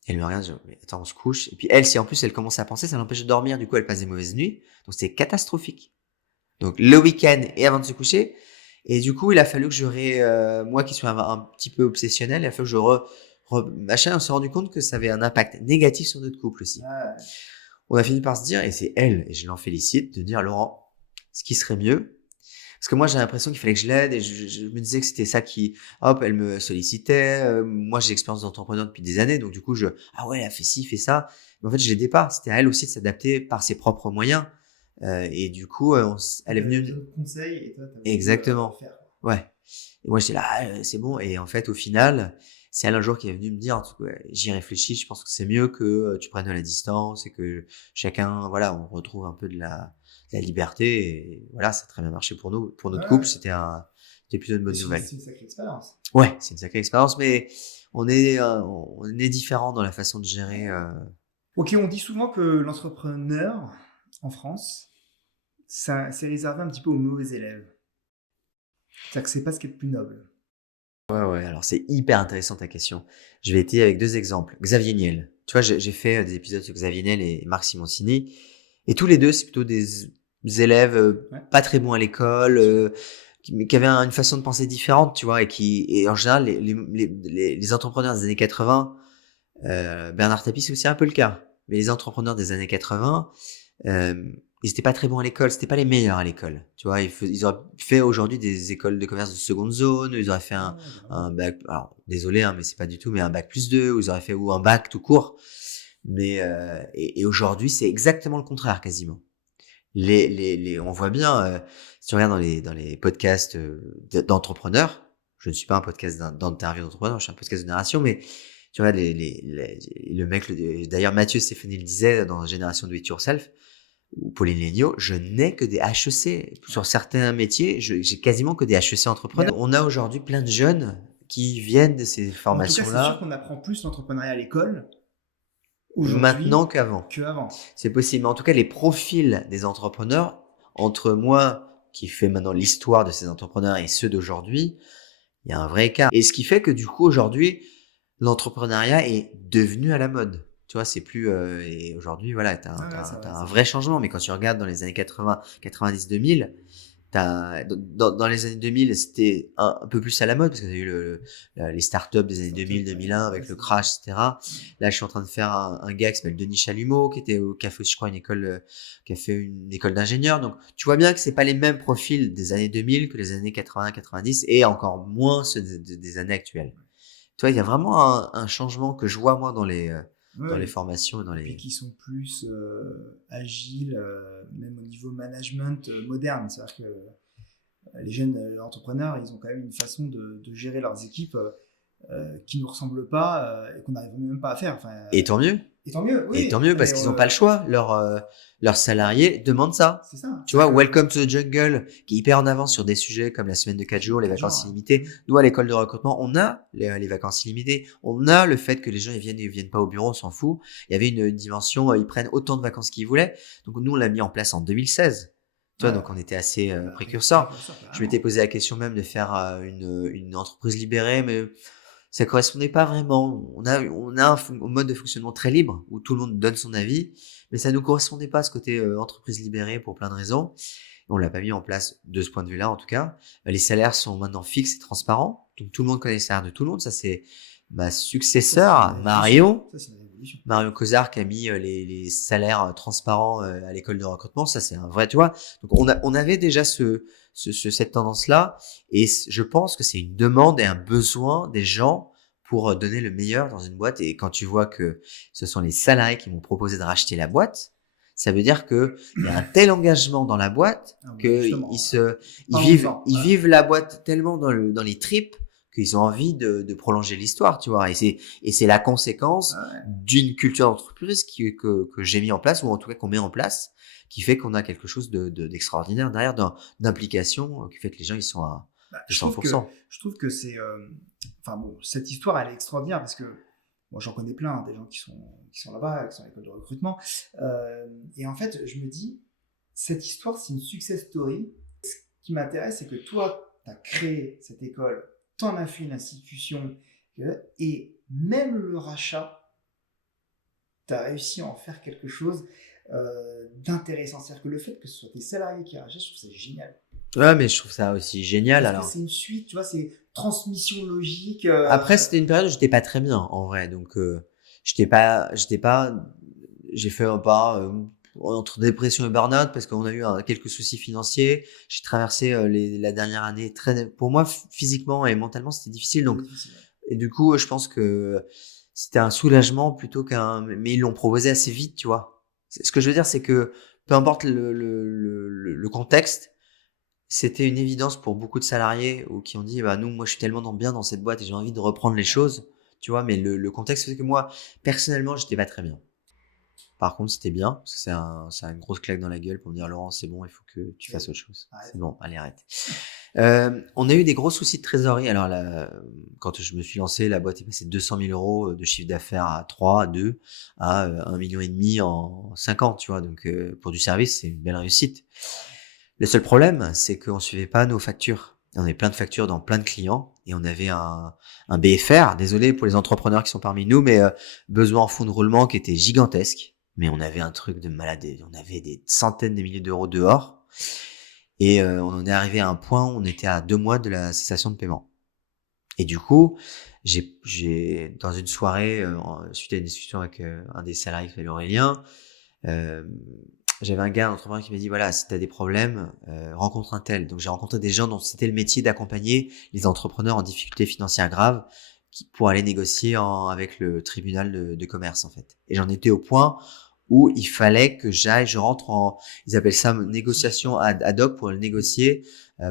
Elle me regarde, je dis, mais attends, on se couche. Et puis elle, si en plus elle commence à penser, ça l'empêche de dormir, du coup elle passe des mauvaises nuits. Donc c'était catastrophique. Donc le week-end et avant de se coucher. Et du coup, il a fallu que moi qui suis un petit peu obsessionnel, il a fallu que machin, on s'est rendu compte que ça avait un impact négatif sur notre couple aussi. Ouais. On a fini par se dire, et c'est elle, et je l'en félicite, de dire, Laurent, ce qui serait mieux, parce que moi j'ai l'impression qu'il fallait que je l'aide, et je me disais que c'était ça qui, hop, elle me sollicitait, moi j'ai l'expérience d'entrepreneur depuis des années, donc du coup ah ouais, elle a fait ci, fait ça, mais en fait je l'aidais pas, c'était à elle aussi de s'adapter par ses propres moyens, et du coup, elle est venue... de conseils et toi, Exactement. faire. Ouais. Et moi, j'étais là, c'est bon. Et en fait, au final, c'est elle un jour qui est venue me dire, en tout cas, j'y réfléchis, je pense que c'est mieux que tu prennes de la distance et que chacun, voilà, on retrouve un peu de la liberté. Et voilà, ça a très bien marché pour nous. Pour notre couple, c'était plutôt une bonne nouvelle. C'est une sacrée expérience. Ouais, c'est une sacrée expérience, mais on est différents dans la façon de gérer. Ok, on dit souvent que l'entrepreneur en France, ça c'est réservé un petit peu aux mauvais élèves. C'est-à-dire que c'est pas ce qui est le plus noble. Ouais, alors c'est hyper intéressant ta question. Je vais étayer avec 2 exemples. Xavier Niel. Tu vois, j'ai fait des épisodes sur Xavier Niel et Marc Simoncini. Et tous les deux, c'est plutôt des élèves pas très bons à l'école, mais qui avaient une façon de penser différente, tu vois, et en général, les entrepreneurs des années 80, Bernard Tapie, c'est aussi un peu le cas. Mais les entrepreneurs des années 80, ils étaient pas très bons à l'école, c'était pas les meilleurs à l'école. Tu vois, ils auraient fait aujourd'hui des écoles de commerce de seconde zone, ils auraient fait un bac, alors désolé, hein, mais c'est pas du tout, mais un bac +2, ou ils auraient fait ou un bac tout court. Mais et aujourd'hui, c'est exactement le contraire quasiment. On voit bien, si tu regardes dans les podcasts d'entrepreneurs, je ne suis pas un podcast d'interview d'entrepreneurs, je suis un podcast de narration, mais tu vois, le mec, d'ailleurs Mathieu Stéphanie le disait dans Génération Do It Yourself, ou Pauline Léniaud, je n'ai que des HEC. Sur certains métiers, j'ai quasiment que des HEC entrepreneurs. On a aujourd'hui plein de jeunes qui viennent de ces formations-là. En tout cas, c'est sûr qu'on apprend plus l'entrepreneuriat à l'école aujourd'hui maintenant qu'avant. C'est possible. Mais en tout cas, les profils des entrepreneurs, entre moi, qui fais maintenant l'histoire de ces entrepreneurs, et ceux d'aujourd'hui, il y a un vrai écart. Et ce qui fait que du coup, aujourd'hui, l'entrepreneuriat est devenu à la mode. Tu vois, c'est plus et aujourd'hui, voilà, t'as un vrai changement. Mais quand tu regardes dans les années 80, 90, 2000, dans les années 2000, c'était un peu plus à la mode parce que t'as eu les startups des années 2000, 2001 avec le crash, etc. Là, je suis en train de faire un gars qui s'appelle Denis Chalumeau, qui a fait, je crois, qui a fait une école d'ingénieur. Donc, tu vois bien que c'est pas les mêmes profils des années 2000 que les années 80, 90 et encore moins ceux des années actuelles. Tu vois, il y a vraiment un changement que je vois moi dans les formations et dans les... Et qui sont plus agiles, même au niveau management moderne. C'est-à-dire que les jeunes entrepreneurs, ils ont quand même une façon de gérer leurs équipes qui ne nous ressemble pas et qu'on n'arrive même pas à faire. Enfin, et tant mieux. Et tant mieux, oui. Et tant mieux parce qu'ils n'ont pas le choix. Leurs salariés demandent ça. C'est ça. Tu vois, Welcome to the Jungle, qui est hyper en avance sur des sujets comme la semaine de 4 jours, les vacances illimitées. Nous, à l'école de recrutement, on a les vacances illimitées. On a le fait que les gens ils viennent pas au bureau, on s'en fout. Il y avait une dimension, ils prennent autant de vacances qu'ils voulaient. Donc nous, on l'a mis en place en 2016. Tu vois, donc on était assez précurseurs. Je m'étais posé la question même de faire une entreprise libérée, mais ça correspondait pas vraiment. On a un mode de fonctionnement très libre où tout le monde donne son avis, mais ça nous correspondait pas ce côté entreprise libérée pour plein de raisons. On l'a pas mis en place de ce point de vue-là en tout cas. Les salaires sont maintenant fixes et transparents, donc tout le monde connaît les salaires de tout le monde. Ça c'est ma successeur Marion Cosard qui a mis les salaires transparents à l'école de recrutement. Ça c'est un vrai, tu vois. Donc on avait déjà cette tendance-là, et je pense que c'est une demande et un besoin des gens pour donner le meilleur dans une boîte. Et quand tu vois que ce sont les salariés qui m'ont proposé de racheter la boîte, ça veut dire que il y a un tel engagement dans la boîte que ils vivent la boîte tellement dans les tripes qu'ils ont envie de prolonger l'histoire, tu vois. Et c'est la conséquence d'une culture d'entreprise que j'ai mis en place, ou en tout cas qu'on met en place, qui fait qu'on a quelque chose d'extraordinaire derrière, d'implication, qui fait que les gens ils sont à 100%. Je trouve que c'est, cette histoire elle est extraordinaire parce que Moi, j'en connais plein, des gens qui sont là-bas, qui sont à l'école de recrutement. Et en fait, je me dis, cette histoire, c'est une success story. Ce qui m'intéresse, c'est que toi, tu as créé cette école, tu en as fait une institution, et même le rachat, tu as réussi à en faire quelque chose d'intéressant. C'est-à-dire que le fait que ce soit tes salariés qui rachètent, je trouve ça génial. Ouais, mais je trouve ça aussi génial. Parce Alors, que c'est une suite, tu vois, c'est transmission logique. après, c'était une période où j'étais pas très bien, en vrai. Donc, j'ai fait un pas entre dépression et burn-out parce qu'on a eu quelques soucis financiers. J'ai traversé la dernière année pour moi, physiquement et mentalement, c'était difficile. Donc, et du coup, je pense que c'était un soulagement plutôt mais ils l'ont proposé assez vite, tu vois. Ce que je veux dire, c'est que peu importe le contexte, c'était une évidence pour beaucoup de salariés ou qui ont dit, bah, moi, je suis tellement bien dans cette boîte et j'ai envie de reprendre les choses, tu vois, mais le contexte fait que moi, personnellement, j'étais pas très bien. Par contre, c'était bien, parce que c'est une grosse claque dans la gueule pour me dire, Laurent, c'est bon, il faut que tu fasses autre chose. Arrête. C'est bon, allez, arrête. On a eu des gros soucis de trésorerie. Alors là, quand je me suis lancé, la boîte est passée de 200 000 euros de chiffre d'affaires à 3, à 2, à 1,5 million en 5 ans, tu vois. Donc, pour du service, c'est une belle réussite. Le seul problème, c'est qu'on suivait pas nos factures. On avait plein de factures dans plein de clients et on avait un BFR. Désolé pour les entrepreneurs qui sont parmi nous, mais besoin en fonds de roulement qui était gigantesque. Mais on avait un truc de malade. On avait des centaines de milliers d'euros dehors. Et on en est arrivé à un point où on était à 2 mois de la cessation de paiement. Et du coup, j'ai dans une soirée, suite à une discussion avec un des salariés qui s'appelle Aurélien, j'avais un gars, un entrepreneur qui m'a dit, voilà, si tu as des problèmes, rencontre un tel. Donc j'ai rencontré des gens dont c'était le métier d'accompagner les entrepreneurs en difficulté financière grave pour aller négocier avec le tribunal de commerce, en fait. Et j'en étais au point où il fallait que je rentre ils appellent ça négociation ad hoc pour le négocier,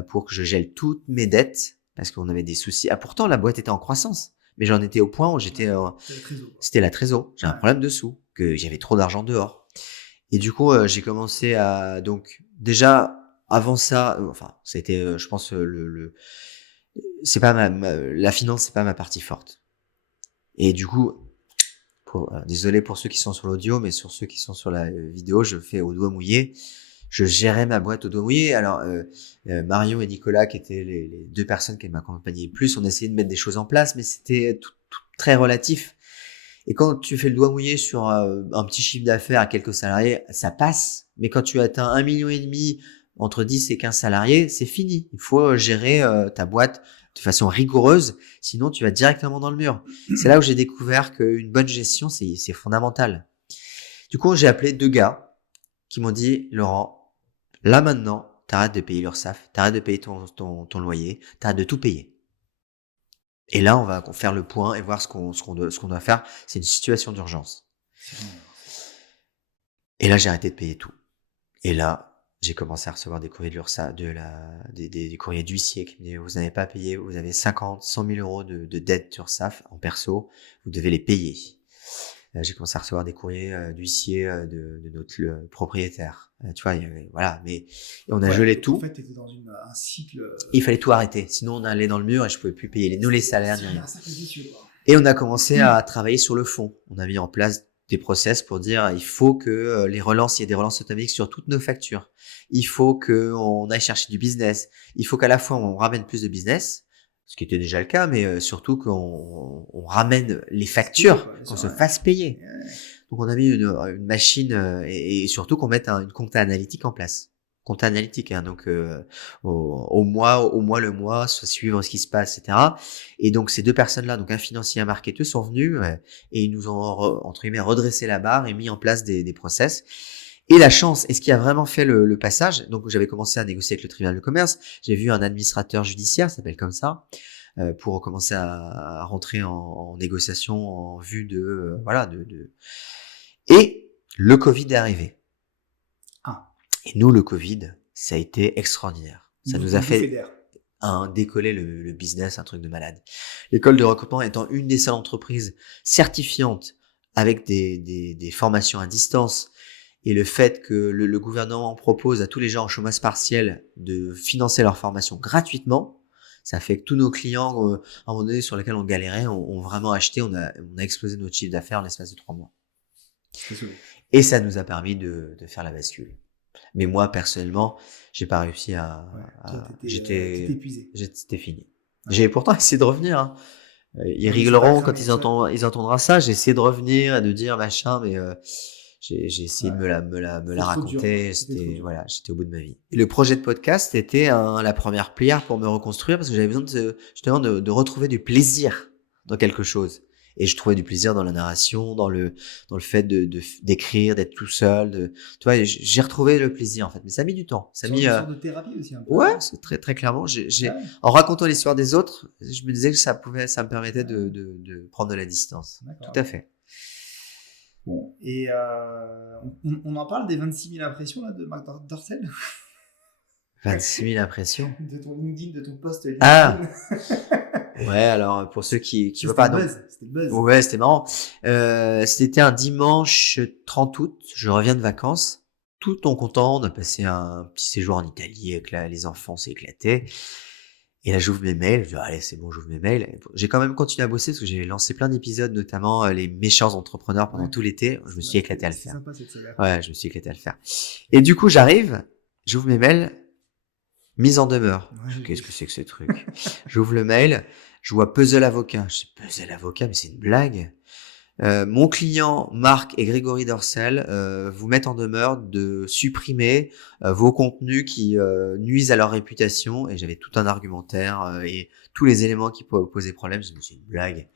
pour que je gèle toutes mes dettes, parce qu'on avait des soucis. Ah, pourtant, la boîte était en croissance, mais j'en étais au point où c'était la trésor. J'ai un problème de sous, que j'avais trop d'argent dehors. Et du coup, j'ai commencé donc, déjà, avant ça, ça a été, je pense, c'est pas la finance, c'est pas ma partie forte. Et du coup, désolé pour ceux qui sont sur l'audio, mais sur ceux qui sont sur la vidéo, je fais au doigt mouillé. Je gérais ma boîte au doigt mouillé. Alors, Marion et Nicolas, qui étaient les 2 personnes qui m'accompagnaient le plus, on essayait de mettre des choses en place, mais c'était tout très relatif. Et quand tu fais le doigt mouillé sur un petit chiffre d'affaires à quelques salariés, ça passe. Mais quand tu atteins 1,5 million entre 10 et 15 salariés, c'est fini. Il faut gérer ta boîte de façon rigoureuse, sinon tu vas directement dans le mur. C'est là où j'ai découvert qu'une bonne gestion, c'est fondamental. Du coup, j'ai appelé 2 gars qui m'ont dit, Laurent, là maintenant, t'arrêtes de payer l'URSSAF, t'arrêtes de payer ton loyer, t'arrêtes de tout payer. Et là, on va faire le point et voir ce qu'on doit faire. C'est une situation d'urgence. Et là, j'ai arrêté de payer tout. Et là, j'ai commencé à recevoir des courriers de l'URSSAF, des courriers d'huissiers qui me disaient, vous n'avez pas payé, vous avez 50, 100 000 euros de dette d'URSSAF en perso, vous devez les payer. J'ai commencé à recevoir des courriers d'huissiers de notre propriétaire. Tu vois, voilà, mais on a gelé tout. En fait, tu étais dans un cycle. Il fallait tout arrêter, sinon on allait dans le mur et je pouvais plus payer les salaires ni rien. Un cercle vicieux, quoi. Et on a commencé à travailler sur le fond. On a mis en place des process pour dire il faut que il y ait des relances automatiques sur toutes nos factures. Il faut qu'on aille chercher du business. Il faut qu'à la fois on ramène plus de business, ce qui était déjà le cas, mais surtout qu'on ramène les factures, qu'on se fasse payer. Donc on a mis une machine et surtout qu'on mette une compta analytique en place. Compta analytique, hein, donc au mois le mois, suivre ce qui se passe, etc. Et donc ces 2 personnes-là, donc un financier et un marketeur, sont venus et ils nous ont entre guillemets redressé la barre et mis en place des process. Et la chance, et ce qui a vraiment fait le passage, donc j'avais commencé à négocier avec le tribunal de commerce, j'ai vu un administrateur judiciaire, ça s'appelle comme ça, pour commencer à rentrer en négociation en vue Et le Covid est arrivé. Et nous, le Covid, ça a été extraordinaire. Ça nous a fait décoller le business, un truc de malade. L'école de recrutement étant une des seules entreprises certifiantes avec des formations à distance, et le fait que le gouvernement propose à tous les gens en chômage partiel de financer leur formation gratuitement, Ça fait que tous nos clients, à un moment donné, sur lesquels on galérait, ont vraiment acheté. On a explosé notre chiffre d'affaires en l'espace de 3 mois. Et ça nous a permis de faire la bascule. Mais moi, personnellement, j'ai pas réussi j'étais épuisé. C'était fini. J'ai pourtant essayé de revenir, hein. Ils rigoleront quand ils entendront ça. J'ai essayé de revenir et de dire machin, mais j'ai essayé de me la raconter. J'étais au bout de ma vie. Et le projet de podcast était la première pierre pour me reconstruire parce que j'avais besoin justement de retrouver du plaisir dans quelque chose. Et je trouvais du plaisir dans la narration, dans le fait d'écrire, d'être tout seul. Tu vois, j'ai retrouvé le plaisir en fait. Mais ça a mis du temps. Ça a mis une sorte de thérapie aussi un peu. Ouais, c'est très très clairement. En racontant l'histoire des autres, je me disais que ça me permettait de prendre de la distance. D'accord. Tout à fait. Bon, et on en parle des 26 000 impressions là, de Marc Dorcel. 26 000 impressions. De ton LinkedIn, de ton post LinkedIn. Ah. Ouais, alors pour ceux qui voient pas, c'était le buzz. Ouais, c'était marrant. C'était un dimanche 30 août. Je reviens de vacances, tout en content. On a passé un petit séjour en Italie avec les enfants, s'est éclaté. Et là, j'ouvre mes mails. Je dis allez, c'est bon, j'ouvre mes mails. J'ai quand même continué à bosser parce que j'ai lancé plein d'épisodes, notamment les méchants entrepreneurs pendant tout l'été. Je me suis éclaté à le faire. Sympa, cette saga. Ouais, je me suis éclaté à le faire. Et du coup, j'ouvre mes mails. Mise en demeure. Qu'est-ce que c'est que ce truc? J'ouvre le mail, je vois Puzzle Avocat. Je dis Puzzle Avocat, mais c'est une blague. Mon client Marc et Grégory Dorcel vous mettent en demeure de supprimer vos contenus qui nuisent à leur réputation. Et j'avais tout un argumentaire et tous les éléments qui pouvaient poser problème. Je me dis c'est une blague.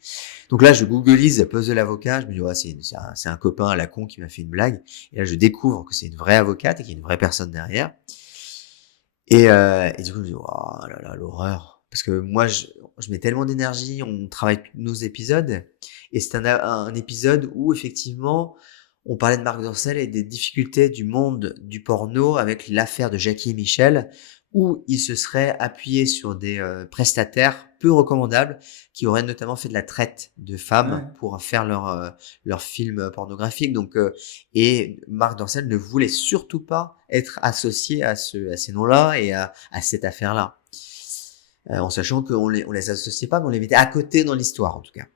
Donc là, je googlise Puzzle Avocat. Je me dis ouais, c'est un copain à la con qui m'a fait une blague. Et là, je découvre que c'est une vraie avocate et qu'il y a une vraie personne derrière. Et du coup, je me dis, oh là là, l'horreur. Parce que moi, je mets tellement d'énergie, on travaille tous nos épisodes. Et c'est un épisode où, effectivement, on parlait de Marc Dorcel et des difficultés du monde du porno avec l'affaire de Jackie et Michel, où il se serait appuyé sur des prestataires peu recommandables qui auraient notamment fait de la traite de femmes pour faire leur film pornographique. Donc, et Marc Dorcel ne voulait surtout pas être associé à ces noms-là et à cette affaire-là. En sachant qu'on les associait pas, mais on les mettait à côté dans l'histoire, en tout cas.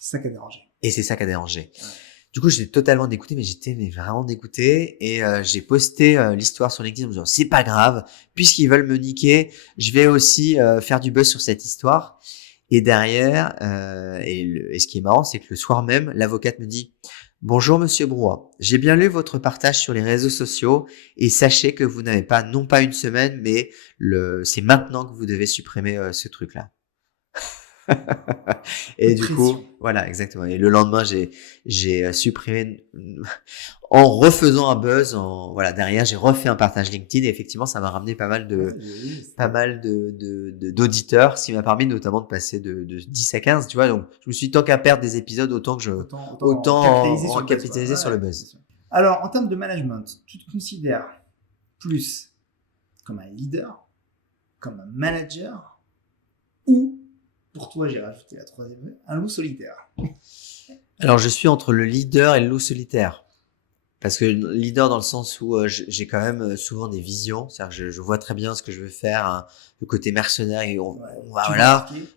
C'est ça qui a dérangé. Et c'est ça qui a dérangé. Ouais. Du coup, j'étais totalement dégoûté, mais j'étais vraiment dégoûté. Et j'ai posté l'histoire sur LinkedIn en me disant, c'est pas grave, puisqu'ils veulent me niquer, je vais aussi faire du buzz sur cette histoire. Et derrière, et ce qui est marrant, c'est que le soir même, l'avocate me dit, bonjour Monsieur Brouat, j'ai bien lu votre partage sur les réseaux sociaux et sachez que vous n'avez pas, non pas une semaine, mais c'est maintenant que vous devez supprimer ce truc-là. Et du coup, voilà, exactement. Et le lendemain, j'ai supprimé en refaisant un buzz. Voilà, derrière, j'ai refait un partage LinkedIn et effectivement, ça m'a ramené pas mal d'auditeurs, ce qui m'a permis notamment de passer de 10 à 15, tu vois. Donc, je me suis dit, tant qu'à perdre des épisodes, autant capitaliser sur le buzz. Alors, en termes de management, tu te considères plus comme un leader, comme un manager ou pour toi, j'ai rajouté la troisième, un loup solitaire. Alors, je suis entre le leader et le loup solitaire. Parce que leader dans le sens où j'ai quand même souvent des visions. C'est-à-dire que je vois très bien ce que je veux faire, hein, le côté mercenaire. Et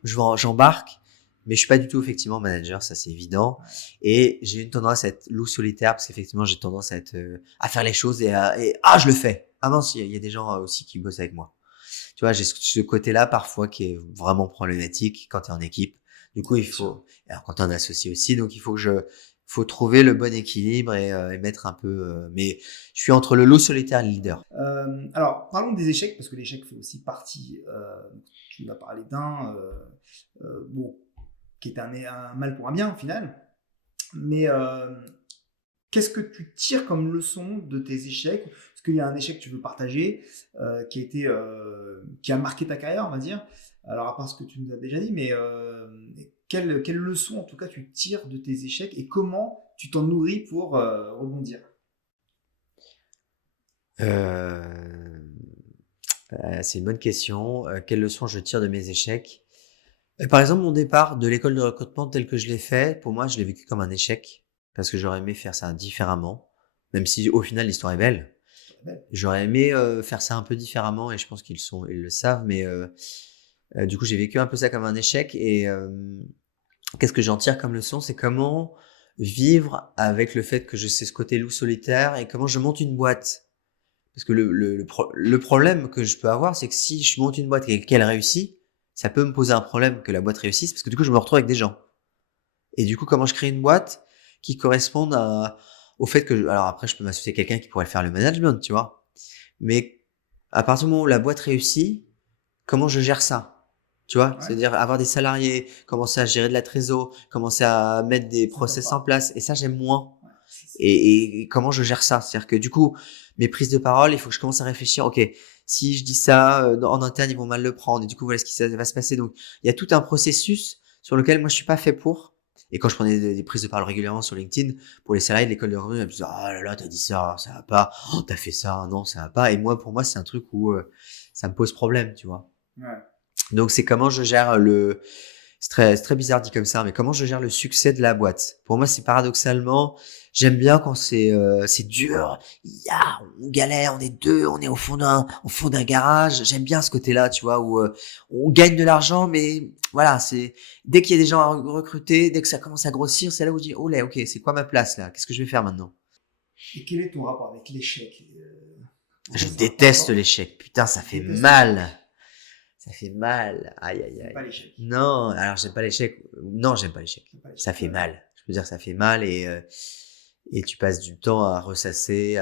j'embarque. Mais je suis pas du tout effectivement manager, ça c'est évident. Ouais. Et j'ai une tendance à être loup solitaire parce qu'effectivement, j'ai tendance à faire les choses et je le fais. Ah non, il y a des gens aussi qui bossent avec moi. Tu vois, j'ai ce côté-là parfois qui est vraiment problématique quand tu es en équipe. Du coup, alors quand tu es un associé aussi, donc il faut trouver le bon équilibre et mettre un peu. Mais je suis entre le loup solitaire et le leader. Alors, parlons des échecs parce que l'échec fait aussi partie. Tu vas parler d'un qui est un mal pour un bien au final. Mais qu'est-ce que tu tires comme leçon de tes échecs? Est-ce qu'il y a un échec que tu veux partager qui a marqué ta carrière, on va dire? Alors, à part ce que tu nous as déjà dit, mais quelle leçon, en tout cas, tu tires de tes échecs et comment tu t'en nourris pour rebondir? C'est une bonne question. Quelle leçon je tire de mes échecs? Par exemple, mon départ de l'école de recrutement tel que je l'ai fait, pour moi, je l'ai vécu comme un échec parce que j'aurais aimé faire ça différemment, même si au final l'histoire est belle. J'aurais aimé faire ça un peu différemment et je pense qu'ils le savent, mais Du coup, j'ai vécu un peu ça comme un échec et qu'est-ce que j'en tire comme leçon? C'est comment vivre avec le fait que je sais ce côté loup solitaire et comment je monte une boîte. Parce que le problème que je peux avoir, c'est que si je monte une boîte et qu'elle réussit, ça peut me poser un problème que la boîte réussisse parce que du coup, je me retrouve avec des gens. Et du coup, comment je crée une boîte qui corresponde au fait que alors après, je peux m'associer à quelqu'un qui pourrait faire le management, tu vois. Mais à partir du moment où la boîte réussit, comment je gère ça? Tu vois, c'est-à-dire avoir des salariés, commencer à gérer de la trésor, commencer à mettre des process en place. Et ça, j'aime moins. Et comment je gère ça? C'est-à-dire que du coup, mes prises de parole, il faut que je commence à réfléchir. Ok, si je dis ça en interne, ils vont mal le prendre. Et du coup, voilà ce qui va se passer. Donc, il y a tout un processus sur lequel moi, je suis pas fait pour. Et quand je prenais des prises de parole régulièrement sur LinkedIn, pour les salariés de l'école de revenu, ils me disaient, oh là là, t'as dit ça, ça va pas. Oh, t'as fait ça, non, ça va pas. Et moi, pour moi, c'est un truc où ça me pose problème, tu vois. Ouais. Donc, c'est comment je gère c'est très bizarre dit comme ça, mais comment je gère le succès de la boîte? Pour moi, c'est paradoxalement, j'aime bien quand c'est dur, on galère, on est deux, on est au fond d'un garage. J'aime bien ce côté-là, tu vois, où on gagne de l'argent, mais voilà, c'est dès qu'il y a des gens à recruter, dès que ça commence à grossir, c'est là où je dis, oh là, ok, c'est quoi ma place là? Qu'est-ce que je vais faire maintenant? Et quel est ton rapport avec l'échec? Je déteste l'échec. Putain, ça fait mal. Ça fait mal. Aïe, aïe, aïe. Pas l'échec. Non, alors j'aime pas l'échec. Non, j'aime pas l'échec. Ça fait mal. Je peux dire, ça fait mal et tu passes du temps à ressasser.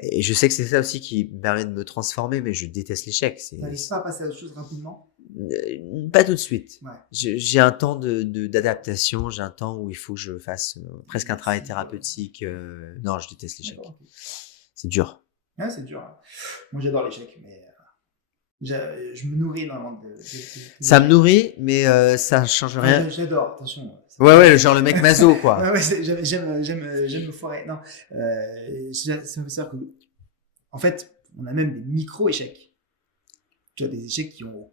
Et je sais que c'est ça aussi qui me permet de me transformer, mais je déteste l'échec. T'arrives pas à passer à autre chose rapidement? Pas tout de suite. Ouais. J'ai un temps d'adaptation. J'ai un temps où il faut que je fasse presque un travail thérapeutique. Non, je déteste l'échec. Okay. C'est dur. Ouais, c'est dur. Hein. Moi, j'adore l'échec, mais je me nourris énormément de ça me nourrit, mais ça change rien. J'adore, attention. Ouais, genre le mec maso, quoi. Ouais, j'aime me foirer. Non, ça me fait que, en fait, on a même des micro-échecs. Tu as des échecs qui ont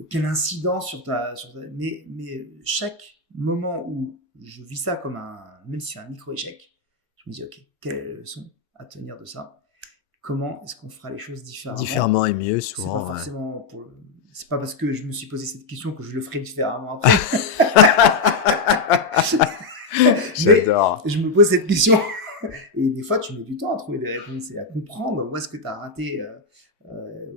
aucun incident sur ta mais chaque moment où je vis ça comme même si c'est un micro-échec, je me dis, ok, quelle leçon à tenir de ça? Comment est-ce qu'on fera les choses différemment? Différemment et mieux, souvent. C'est pas forcément c'est pas parce que je me suis posé cette question que je le ferai différemment après. J'adore. Mais je me pose cette question. Et des fois, tu mets du temps à trouver des réponses et à comprendre où est-ce que tu as raté,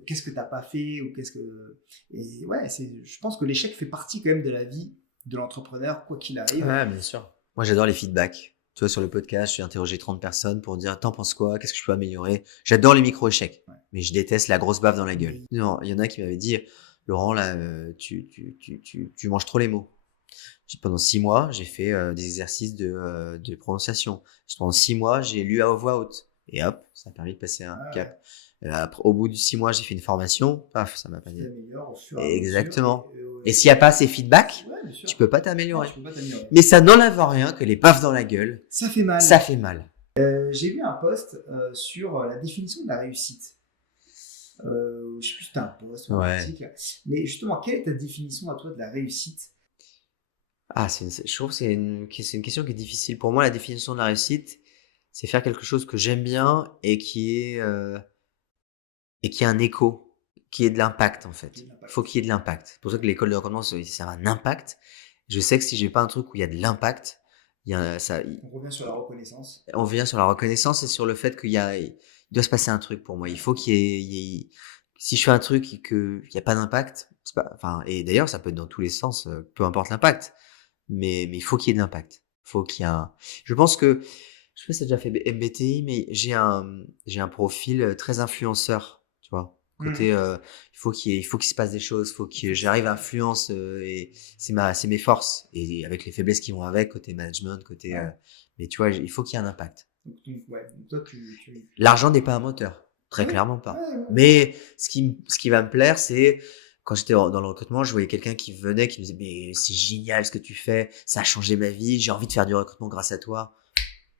qu'est-ce que tu n'as pas fait, ou qu'est-ce que... Et ouais, je pense que l'échec fait partie quand même de la vie de l'entrepreneur, quoi qu'il arrive. Ouais, bien sûr. Moi, j'adore les feedbacks. Tu vois, sur le podcast, j'ai interrogé 30 personnes pour dire, t'en penses quoi? Qu'est-ce que je peux améliorer? J'adore les micro-échecs, mais je déteste la grosse baffe dans la gueule. Non, il y en a qui m'avaient dit, Laurent, là, tu manges trop les mots. Pendant 6 mois, j'ai fait des exercices de prononciation. Pendant 6 mois, j'ai lu à voix haute. Et hop, ça a permis de passer un cap. Après, au bout de 6 mois, j'ai fait une formation. Paf, ça m'a pas dit. Exactement. Et s'il n'y a pas ces feedbacks, tu peux pas t'améliorer. Mais ça n'enlève rien que les baffes dans la gueule. Ça fait mal. Ça fait mal. J'ai vu un post sur la définition de la réussite. Je sais plus si c'était un post ou un article. Mais justement, quelle est ta définition à toi de la réussite? Je trouve que c'est une question qui est difficile. Pour moi, la définition de la réussite, c'est faire quelque chose que j'aime bien et qui ait un écho, qui ait de l'impact, en fait. Il faut qu'il y ait de l'impact. C'est pour ça que l'école de recrutement, c'est un impact. Je sais que si j'ai pas un truc où il y a de l'impact, on revient sur la reconnaissance. On revient sur la reconnaissance et sur le fait il doit se passer un truc pour moi. Il faut si je fais un truc et qu'il n'y a pas d'impact, et d'ailleurs, ça peut être dans tous les sens, peu importe l'impact. Mais il faut qu'il y ait de l'impact. Je pense que, je sais pas si t'as déjà fait MBTI, mais j'ai un profil très influenceur, tu vois. Côté, il faut qu'il se passe des choses, faut que j'arrive à influence, et c'est mes forces. Et avec les faiblesses qui vont avec, côté management, mais tu vois, il faut qu'il y ait un impact. Donc toi, L'argent n'est pas un moteur. Très clairement pas. Mais ce qui va me plaire, c'est, quand j'étais dans le recrutement, je voyais quelqu'un qui venait, qui me disait, mais c'est génial ce que tu fais, ça a changé ma vie, j'ai envie de faire du recrutement grâce à toi.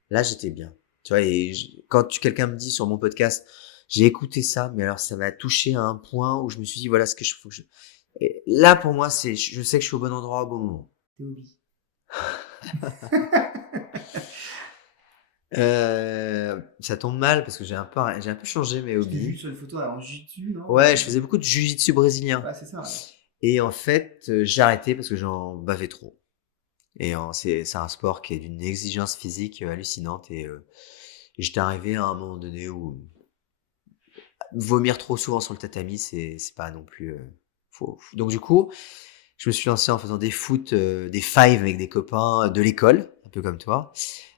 Là, j'étais bien. Tu vois, et quand quelqu'un me dit sur mon podcast, j'ai écouté ça, mais alors ça m'a touché à un point où je me suis dit, voilà ce que faut que je... Et là, pour moi, je sais que je suis au bon endroit au bon moment. T'es hobby. Ça tombe mal parce que j'ai un peu changé mes Je t'ai vu hobbies. sur une photo en jiu-jitsu, non? Ouais, je faisais beaucoup de jiu-jitsu brésilien. Ouais, c'est ça. Ouais. Et en fait, j'ai arrêté parce que j'en bavais trop. Et c'est un sport qui est d'une exigence physique hallucinante. Et j'étais arrivé à un moment donné où vomir trop souvent sur le tatami, c'est pas non plus donc du coup, je me suis lancé en faisant des foot, des five avec des copains de l'école, un peu comme toi.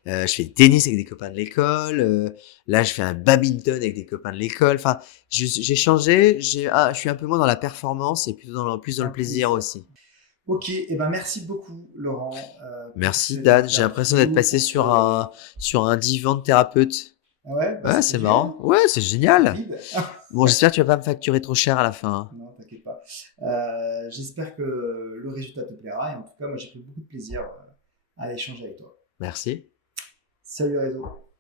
Je fais du tennis avec des copains de l'école. Là, je fais un badminton avec des copains de l'école. Enfin, j'ai changé. Je suis un peu moins dans la performance et plutôt plus dans le plaisir aussi. Ok, et ben merci beaucoup Laurent. Merci Dan. J'ai l'impression d'être passé sur un divan de thérapeute. Ah ouais, bah, Ouais, c'était c'est bien. marrant. Ouais, c'est génial. Rapide. Bon, j'espère que tu vas pas me facturer trop cher à la fin. Non, t'inquiète pas. J'espère que le résultat te plaira. Et en tout cas, moi, j'ai pris beaucoup de plaisir à échanger avec toi. Merci. Salut réseau.